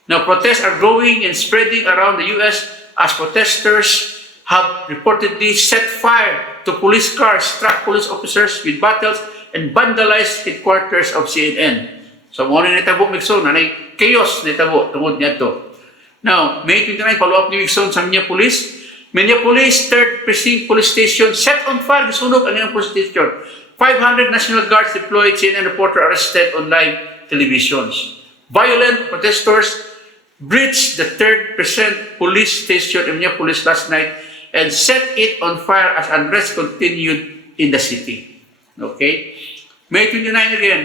Now, protests are growing and spreading around the U.S. as protesters have reportedly set fire to police cars, struck police officers with battles, and vandalized headquarters of CNN. So, mo na nitabo, Mixon, nanay chaos nitabo, tungod niya to. Now, May 29, follow-up ni Wilson sa Minneapolis. Minneapolis 3rd Precinct Police Station set on fire. Gisunog ang ilang police station. 500 National Guards deployed, CNN reporter arrested on live televisions. Violent protesters breached the 3rd Precinct Police Station in Minneapolis last night and set it on fire as unrest continued in the city. Okay? May 29 again.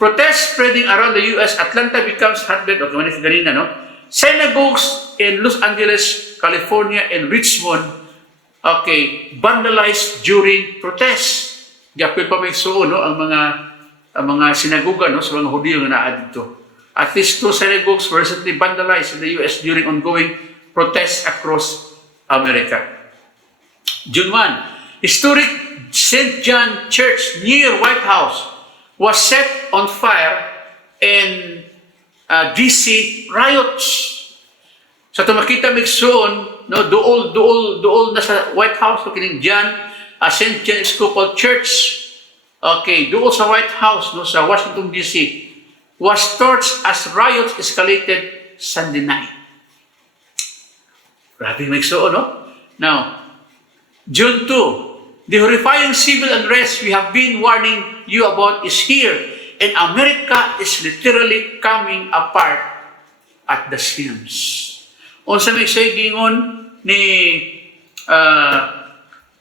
Protests spreading around the U.S. Atlanta becomes hotbed of ganina, no? Synagogues in Los Angeles, California, and Richmond, okay, vandalized during protests. Gapil pa may suon, no, ang mga sinagoga, no, sa mga Hudyo nga naa dito. At least 2 synagogues were recently vandalized in the U.S. during ongoing protests across America. June 1, historic St. John Church near White House was set on fire in DC riots. Sa tumakita migsoon, no, duol na sa White House, no, kining John, St. John Episcopal Church, okay, duol sa White House, no, sa Washington DC, was torched as riots escalated Sunday night. Grabe migsoon, no? Now, June 2, the horrifying civil unrest we have been warning you about is here, and America is literally coming apart at the seams. Unsa may say gingon ni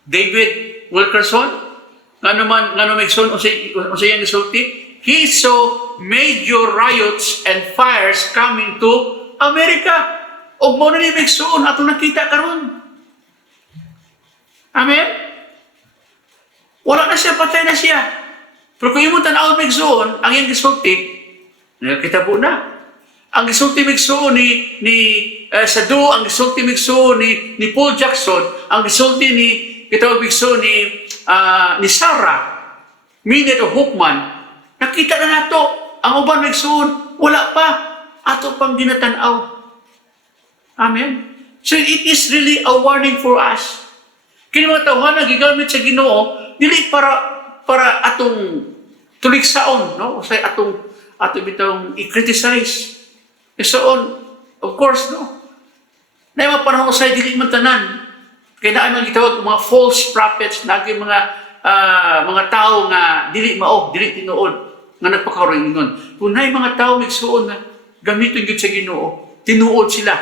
David Wilkerson, ngano may son unsa yang isulti, he saw major riots and fires coming to America. Og mo na ni megsuon ato nakita karon. Amen. Wala na siya, patay na siya. Pero kung yung tanawon megsuon, ang iyang gisulti, nakita po na. Ang gisulti migsuon ni Sadu, ang gisulti migsuon ni Paul Jackson, ang gisulti ni gitawag migsuon ni Sarah, Minette o Hoopman, nakita na nato ang uban migsuon, wala pa ato pang ginatanaw. Amen. So it is really a warning for us. Kini mga tawhan na gigamit sa Ginoo dili para atong tuligsaon, no? Say atong bitong i-criticize. And so on, of course, no? Na yung mga panahon sa dili man tanan. Kaya na ang gitawag mga false prophets, naging mga tao nga dili mao, dili tinuod nga nagpakaroon nun. Kung na yung mga tao migsuon na gamiton gyud sa Ginoo, tinuod sila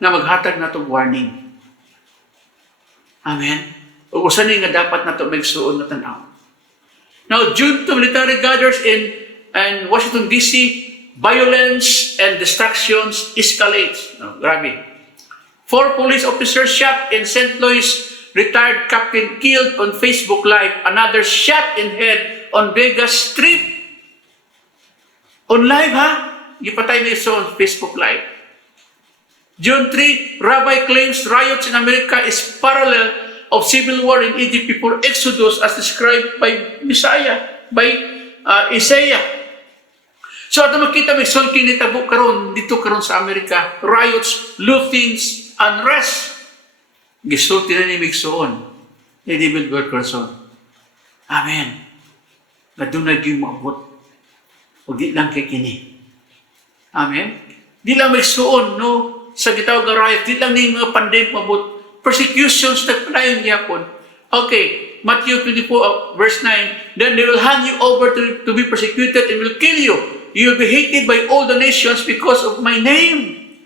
na maghatag natong warning. Amen. O usa ni nga dapat nato migsuon na tan-aw. Now, due to military gathers in Washington DC, violence and distractions escalates. No, grabe. 4 police officers shot in St. Louis, retired captain killed on Facebook Live, another shot in head on Vegas Strip. On live, ha? Gipatay na iso on Facebook Live. June 3, Rabbi claims riots in America is parallel of civil war in Egypt before Exodus as described by Isaiah. So ato makita may sulki ni tabo karon dito karon sa Amerika, riots, lootings, unrest. Gisulti na ni migsuon ni David Wilkerson. Amen. Nadunay gyud maabot. Ug di lang kay kini. Amen. Di lang migsuon no sa gitawag nga riot, di lang ni mga pandemic mabot, persecutions nagpalayon gyapon. Okay, Matthew 24 verse 9, then they will hand you over to be persecuted and will kill you. You will be hated by all the nations because of my name.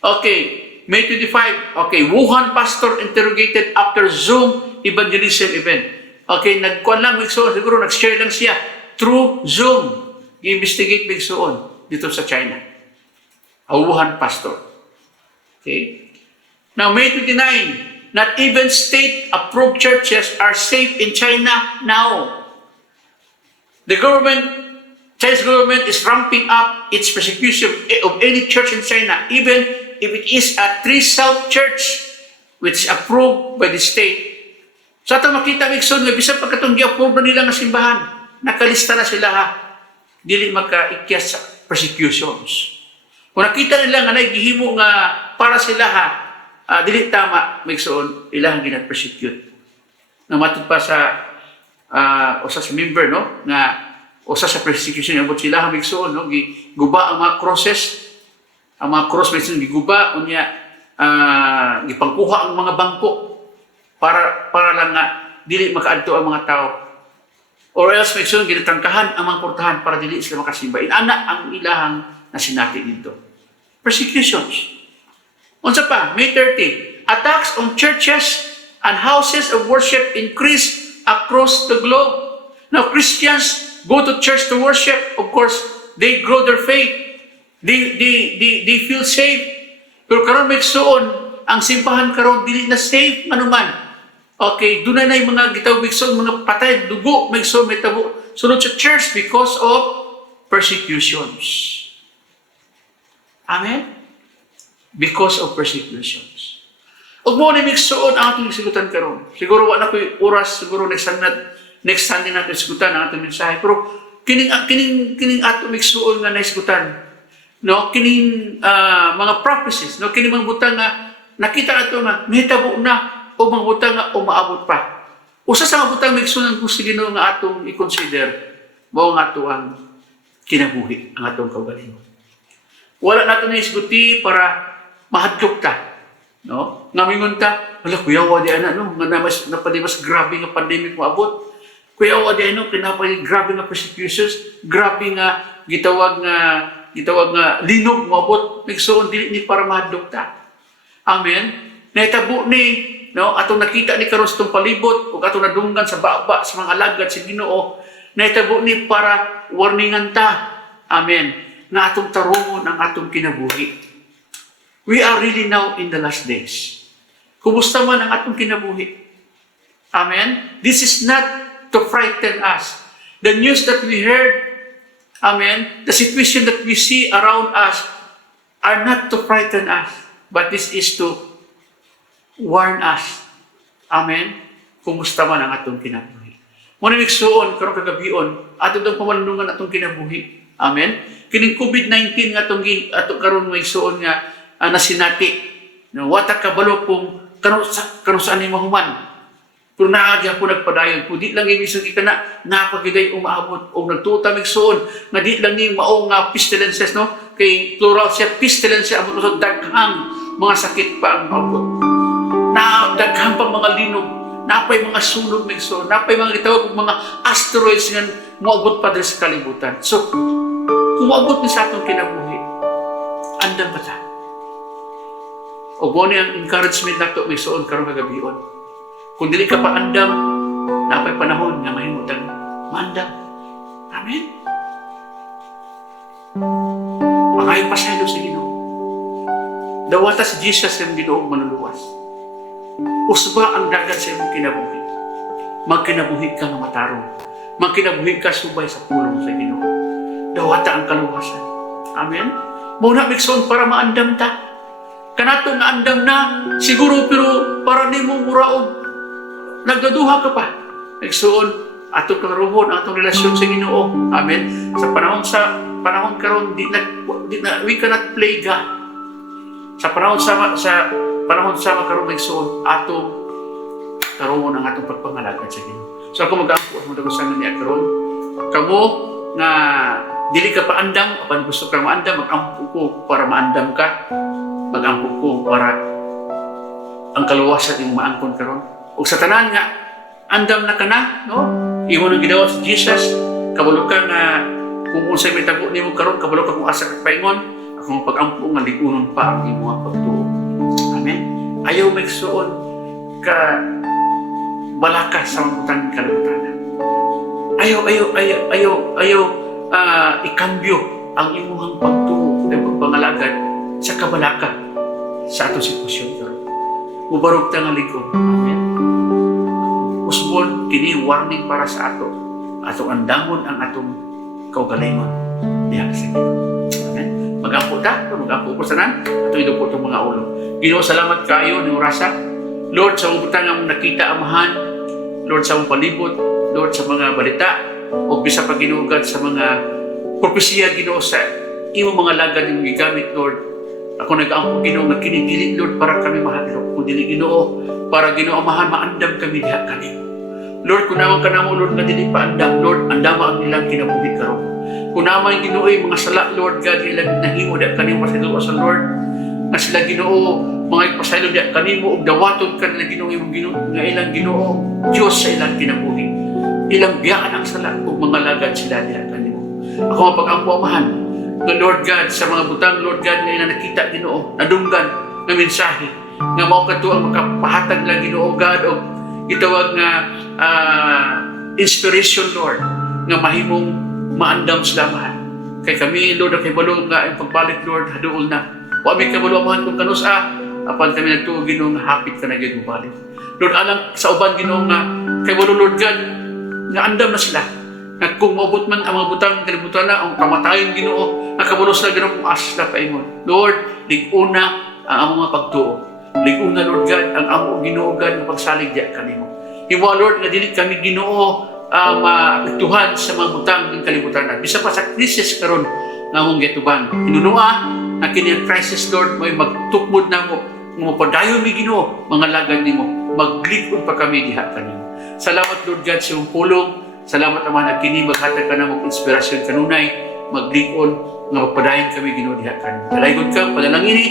Okay, May 25, okay, Wuhan pastor interrogated after Zoom evangelism event. Okay, nagkuhan lang migsuon, siguro nag-share lang siya through Zoom. I-investigate migsuon dito sa China. A Wuhan pastor. Okay. Now, May 29, not even state-approved churches are safe in China now. The Chinese government is ramping up its persecution of any church in China, even if it is a Three-Self church, which is approved by the state. So, ito makita migson nga bisan pagkatong gi-approve na nila nga simbahan, nakalista na sila ha, dili magka-ikyas sa persecutions. Kung nakita nila nga naigihimo nga para sila ha, dili tama migsuon ilang ginat-persecute. Namatod pa sa usa sa member no nga usa sa persecution abot sila ha migsuon no giguba ang mga crosses, ang mga cross migsuon giguba unya gipangkuha ang mga bangko para lang nga dili makaadto ang mga tao. Or else migsuon ginatangkahan ang mga portahan para dili sila makasimba. Inana ang ilahang nasinati dito. Persecutions. Unsa pa, May 30, attacks on churches and houses of worship increase across the globe. Now, Christians go to church to worship. Of course, they grow their faith. They feel safe. Pero karon migsuon, ang simbahan karon dili na safe manuman. Okay, doon na yung mga gitawag migsuon, mga patay, dugo, migsuon, may tabo. Sunod sa church because of persecutions. Amen? Because of persecutions. Ug mo ni migsuon ang atong sigutan karon. Siguro wala ko'y oras, siguro next Sunday natin sigutan ang atong mensahe. Pero kining atong migsuon nga naisigutan. No, kining mga prophecies, no, kining mga butang nga nakita nato nga mahitabo na o mga butang nga umaabot pa. Usa sa mga butang migsuon ko sa Ginoo nga atong i-consider mao nga ato ang kinabuhi, ang atong kaugalingon. Wala nato na isguti para mahadlok ta, no? Ngamingon ta, wala kuya wa di ana no, nga napadimas grabe nga pandemic moabot. Kuya wa di ano, pinapay grabe nga persecutions, grabe nga gitawag nga linog moabot, migsuon dili ni para mahadlok ta. Amen. Naitabo ni, no, atong nakita ni karon sa palibot ug atong nadunggan sa baba sa mga alagad sa Ginoo, naitabo ni para warningan ta. Amen. Nga atong tarungon ang atong kinabuhi. We are really now in the last days. Kumusta man ang atong kinabuhi? Amen? This is not to frighten us. The news that we heard, amen, the situation that we see around us, are not to frighten us, but this is to warn us. Amen? Kumusta man ang atong kinabuhi. Muna nagsuon, karong kagabion, ato itong pamalunungan atong kinabuhi. Amen? Kining COVID-19 nga atong karon may suon nga nasinati. Wata kabalo kung kano saan ni mahuman. Kung naagya po nagpadayon, kung di lang ibisag ka na, napagiday umaabot o nagtuta migsuon, nga di lang ni maong pestilences, no? Kay plural siya, pestilences, abot usod, daghang mga sakit pa ang maabot. Na daghang pang mga linog, napay mga sunog migsuon, napay mga itawag mga asteroids nga maabot pa din sa kalibutan. So, kung maabot ni sa atong kinabuhi, andam ba ta? O gani ang encouragement nato migsuon karong kagabion. Kung dili ka pa andam, napay panahon nga mahimutan maandam. Amen? Makayo pasaylo sa Ginoo. Dawata si Jesus ang Ginoong manuluwas. Usba ang dagat sa imong kinabuhi. Magkinabuhi ka nga matarong. Magkinabuhi ka subay sa pulong sa Ginoo. Dawata ang kaluwasan. Amen? Muna mikson para maandam ta. Kanato nga andam na, siguro pero para nimo muraog. Nagdaduha ka pa. Nagsuon, atong karuhon, atong relasyon sa Ginoo. Amen? Sa panahon karon we cannot play God. Sa panahon sama karon nagsuon, atong karuhon ang atong pagpangalagad sa Ginoo. So ako mag-aampo, madagusan niya karon. Kamo nga dili ka pa andam, apan gusto ka maandam, mag-ampo ko para maandam ka. Mag-ampo ko para ang kaluwasan yung maangkon karon. O sa tanan nga, andam na ka na, no? Iwan ang ginawa sa Jesus, kabalo ka nga, kung unsay may tago ni mo karon, kabalo ka kung asa ka paingon, akong pag-ampo nga ligunon pa ang imong pagtuo. Amen? Ayaw magsuon ka balaka sa mga kalibutan. Ayaw ikambyo ang imong pagtuo at pagpangalagad sa kabalaka sa atong sitwasyon karon. Mubarog ta nga ligo. Amen? Usbon, kini warning para sa ato. Atong andamon ang atong kaugalingon. Diha sa Ginoo. Amen? Mag-ampo ta, mag-ampo ko sanan, atong idupo itong mga ulo. Ginoo, salamat kayo ng orasa. Lord, sa mga butang ang nakita amahan, Lord, sa mga palibot, Lord, sa mga balita, o bisa pa ginugad sa mga propesya, Ginoo, sa imo mga lagad yung gigamit, Lord. Ako nag-ampo, Ginoo, nga kinidili, Lord, para kami mahadlok. Kung dili, Ginoo, para Ginoo amahan, maandam kami diha kanimo. Lord, kung naman ka namo, Lord, nga dili pa andam, Lord, andama ang ilang kinabuhi karon. Kung naman Ginoo ay mga sala, Lord, God, ilang nahimo diha kanimo sa Lord, nga sila Ginoo, mga ipasaylo diha kanimo, ug dawaton ka nila Ginoo, imong Ginoo, nga ilang Ginoo, Diyos sa ilang kinabuhi. Ilang biyaan ang sala, ug mga lagad sila diha kanimo. Ako ang pag-ampo amahan, nga Lord God, sa mga butang, Lord God, nga ilang nakita Ginoo, nadunggan, nga mensahe, nga mao kadto ang makapahatag lang Ginoo God og gitawag nga inspiration, Lord, nga mahimong maandam sila mahal. Kay kami, Lord, kay balo nga ang pagbalik, Lord, haduol na. Wa mi kabalo amahan kung kanus apan kami nagtuo Ginoo nga hapit ka na gyud mobalik. Lord, alang sa uban Ginoo nga kay balo, Lord God, nga andam na sila. Nga kung maabot man ang mga butang kalibutan na ang kamatayon Ginoo, nga kabalo sila Ginoo kung asla paingon. Lord, liguna ang mga pagtuo. Liguna, Lord God, ang amo Ginoo God nga pagsalig diha kanimo. Hiwa, Lord, nga dili kami Ginoo maapektuhan sa mga butang ng kalibutan na. Bisa pa sa krisis karon nga mong gituban. Hinunua na kini crisis, Lord, may magtukmod na mo, mapadayon mi Ginoo, mga lagad nimo, maglikod pa kami diha kanimo. Salamat, Lord God, sa iyong pulong. Salamat naman na kini maghatag ka na mong inspirasyon kanunay, maglikod, nga magpadayon kami Ginoo diha kanimo. Dalaygon ka, panalangini,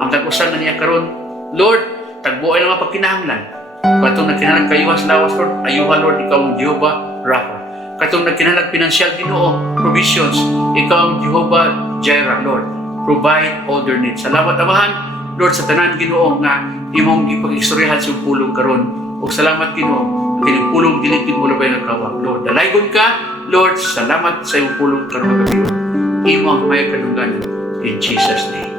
ang tag-usan na niya karon, Lord, tagbo ay mga pagkinahanglan. Katong nagkinalag kayuhan sa lawas, Lord, ayuhan, Lord, ikaw ang Jehovah Rapha. Katong nagkinalag pinansyal Ginoo, provisions, ikaw ang Jehovah Jireh, Lord. Provide all their needs. Salamat, Amahan, Lord, sa tanan Ginoo nga imong gipag-istoryahan sa pulong karon. O salamat, Ginoo, ang kining pulong dilipid mo labay ng kawang, Lord. Dalaygon ka, Lord, salamat sa iyong pulong karon gabi. Imo ang may kadungganan in Jesus' name.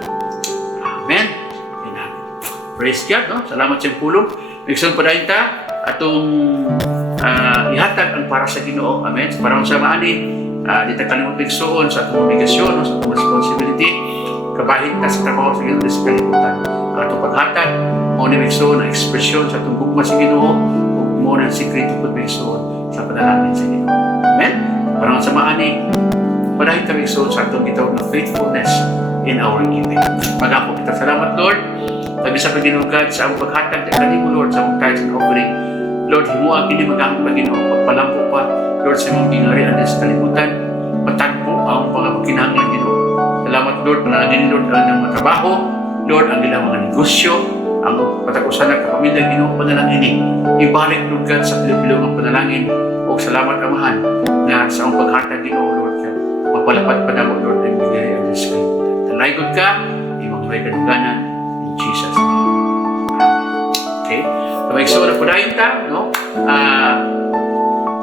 Amen. Praise God, no? Salamat sa iyong pulong. Nagsun pa dahil ta, atong ihatag ang para sa Ginoo. Amen. Sa parang sa maani, di ta kalimut nagsuon sa atong obligasyon, no? Sa atong responsibility. kabahin ta sa trabaho sa Ginoo sa kalibutan. Ang atong paghatag mo ni Migsoon ang ekspresyon sa atong gugma sa Ginoo ug mo na sikreto pud Migsoon sa panalangin sa Ginoo. Amen. Parang sa maani, padayon ta Migsoon sa atong gitawag na faithfulness in our giving. Pagako kita salamat Lord. Tabi sa paginugad sa among paghatag kanimo Lord sa among tithes and offering. Lord, himuha kini magamit Ginoo pagpalampo pa Lord sa imong gingharian sa kalibutan. Patagpo ang mga kinahanglan Ginoo. Salamat Lord, panalangin Lord ang mga trabaho, Lord ang ilang mga negosyo, ang patakusan ng kapamilya Ginoo panalangin. Ibalik Lord God sa pilo-pilo ng panalangin o salamat Amahan na sa among paghatag Ginoo Lord God. Mapalapad pa na mo Lord ang gingharian sa kalibutan. Talaygon ka, imong may kaduganan in Jesus name. Okay? So, may na po dahil ta, no?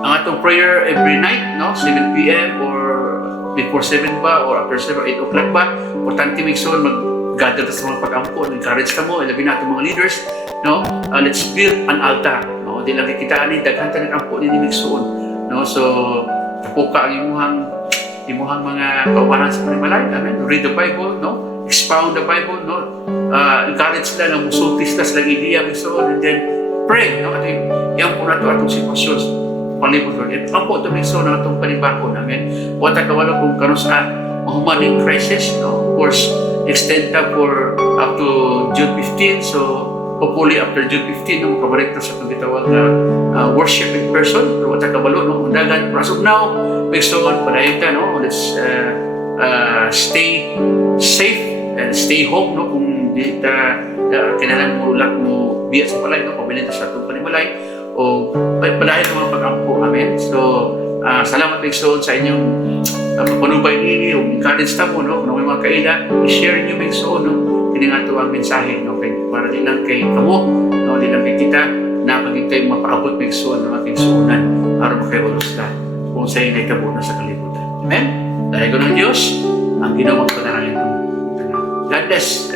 Ang atong prayer every night, no? 7 p.m. or before 7 pa or after 7 or 8 o'clock pa. Importante may mag-gather sa mga pag-ampo, encourage ka mo, ilabi na itong mga leaders, no? Let's build an altar, no? Di lang kikitaan ni daghan ta nag-ampo ni Migsoon, no? So, tapuka ang imuhang mga kawanan sa panimalay. Amen. Read the Bible, no? Expound the Bible, no? Encourage sila na musulti sila sa idea Migsoon, and then pray, no? At yung po na ito atong sitwasyon palibot Lord. At ang po ito Migsoon na itong panibako namin. Wata kawalo kung karon sa humaning crisis, no? Of course, extend ta for up to June 15. So, hopefully after June 15, no, makabalik na sa itong gitawag na worship in person. Pero wata kawalo, no? Undagan. As of now, Migsoon, padayon ka, no? Let's stay safe and stay home, no? Kung di ta kinalang mo ulak mo biya sa palay, no? Pabilin ta sa itong panimalay o padayon ng mga pag-ampo. Amen. So, salamat Migsoon sa inyong papanubay nini o encourage ta mo, no? Kung may mga kaila, i-share nyo Migsoon, no? Kini nga ito ang mensahe, no? Para di lang kay kamo, no? Di lang kay kita na pagkita yung mapaabot Migsoon ng ating suunan para makaiwalos na kung sa inay kabunan sa kalibutan. Amen? Dahil ko ng Diyos, ang ginawang panalangin ng God bless.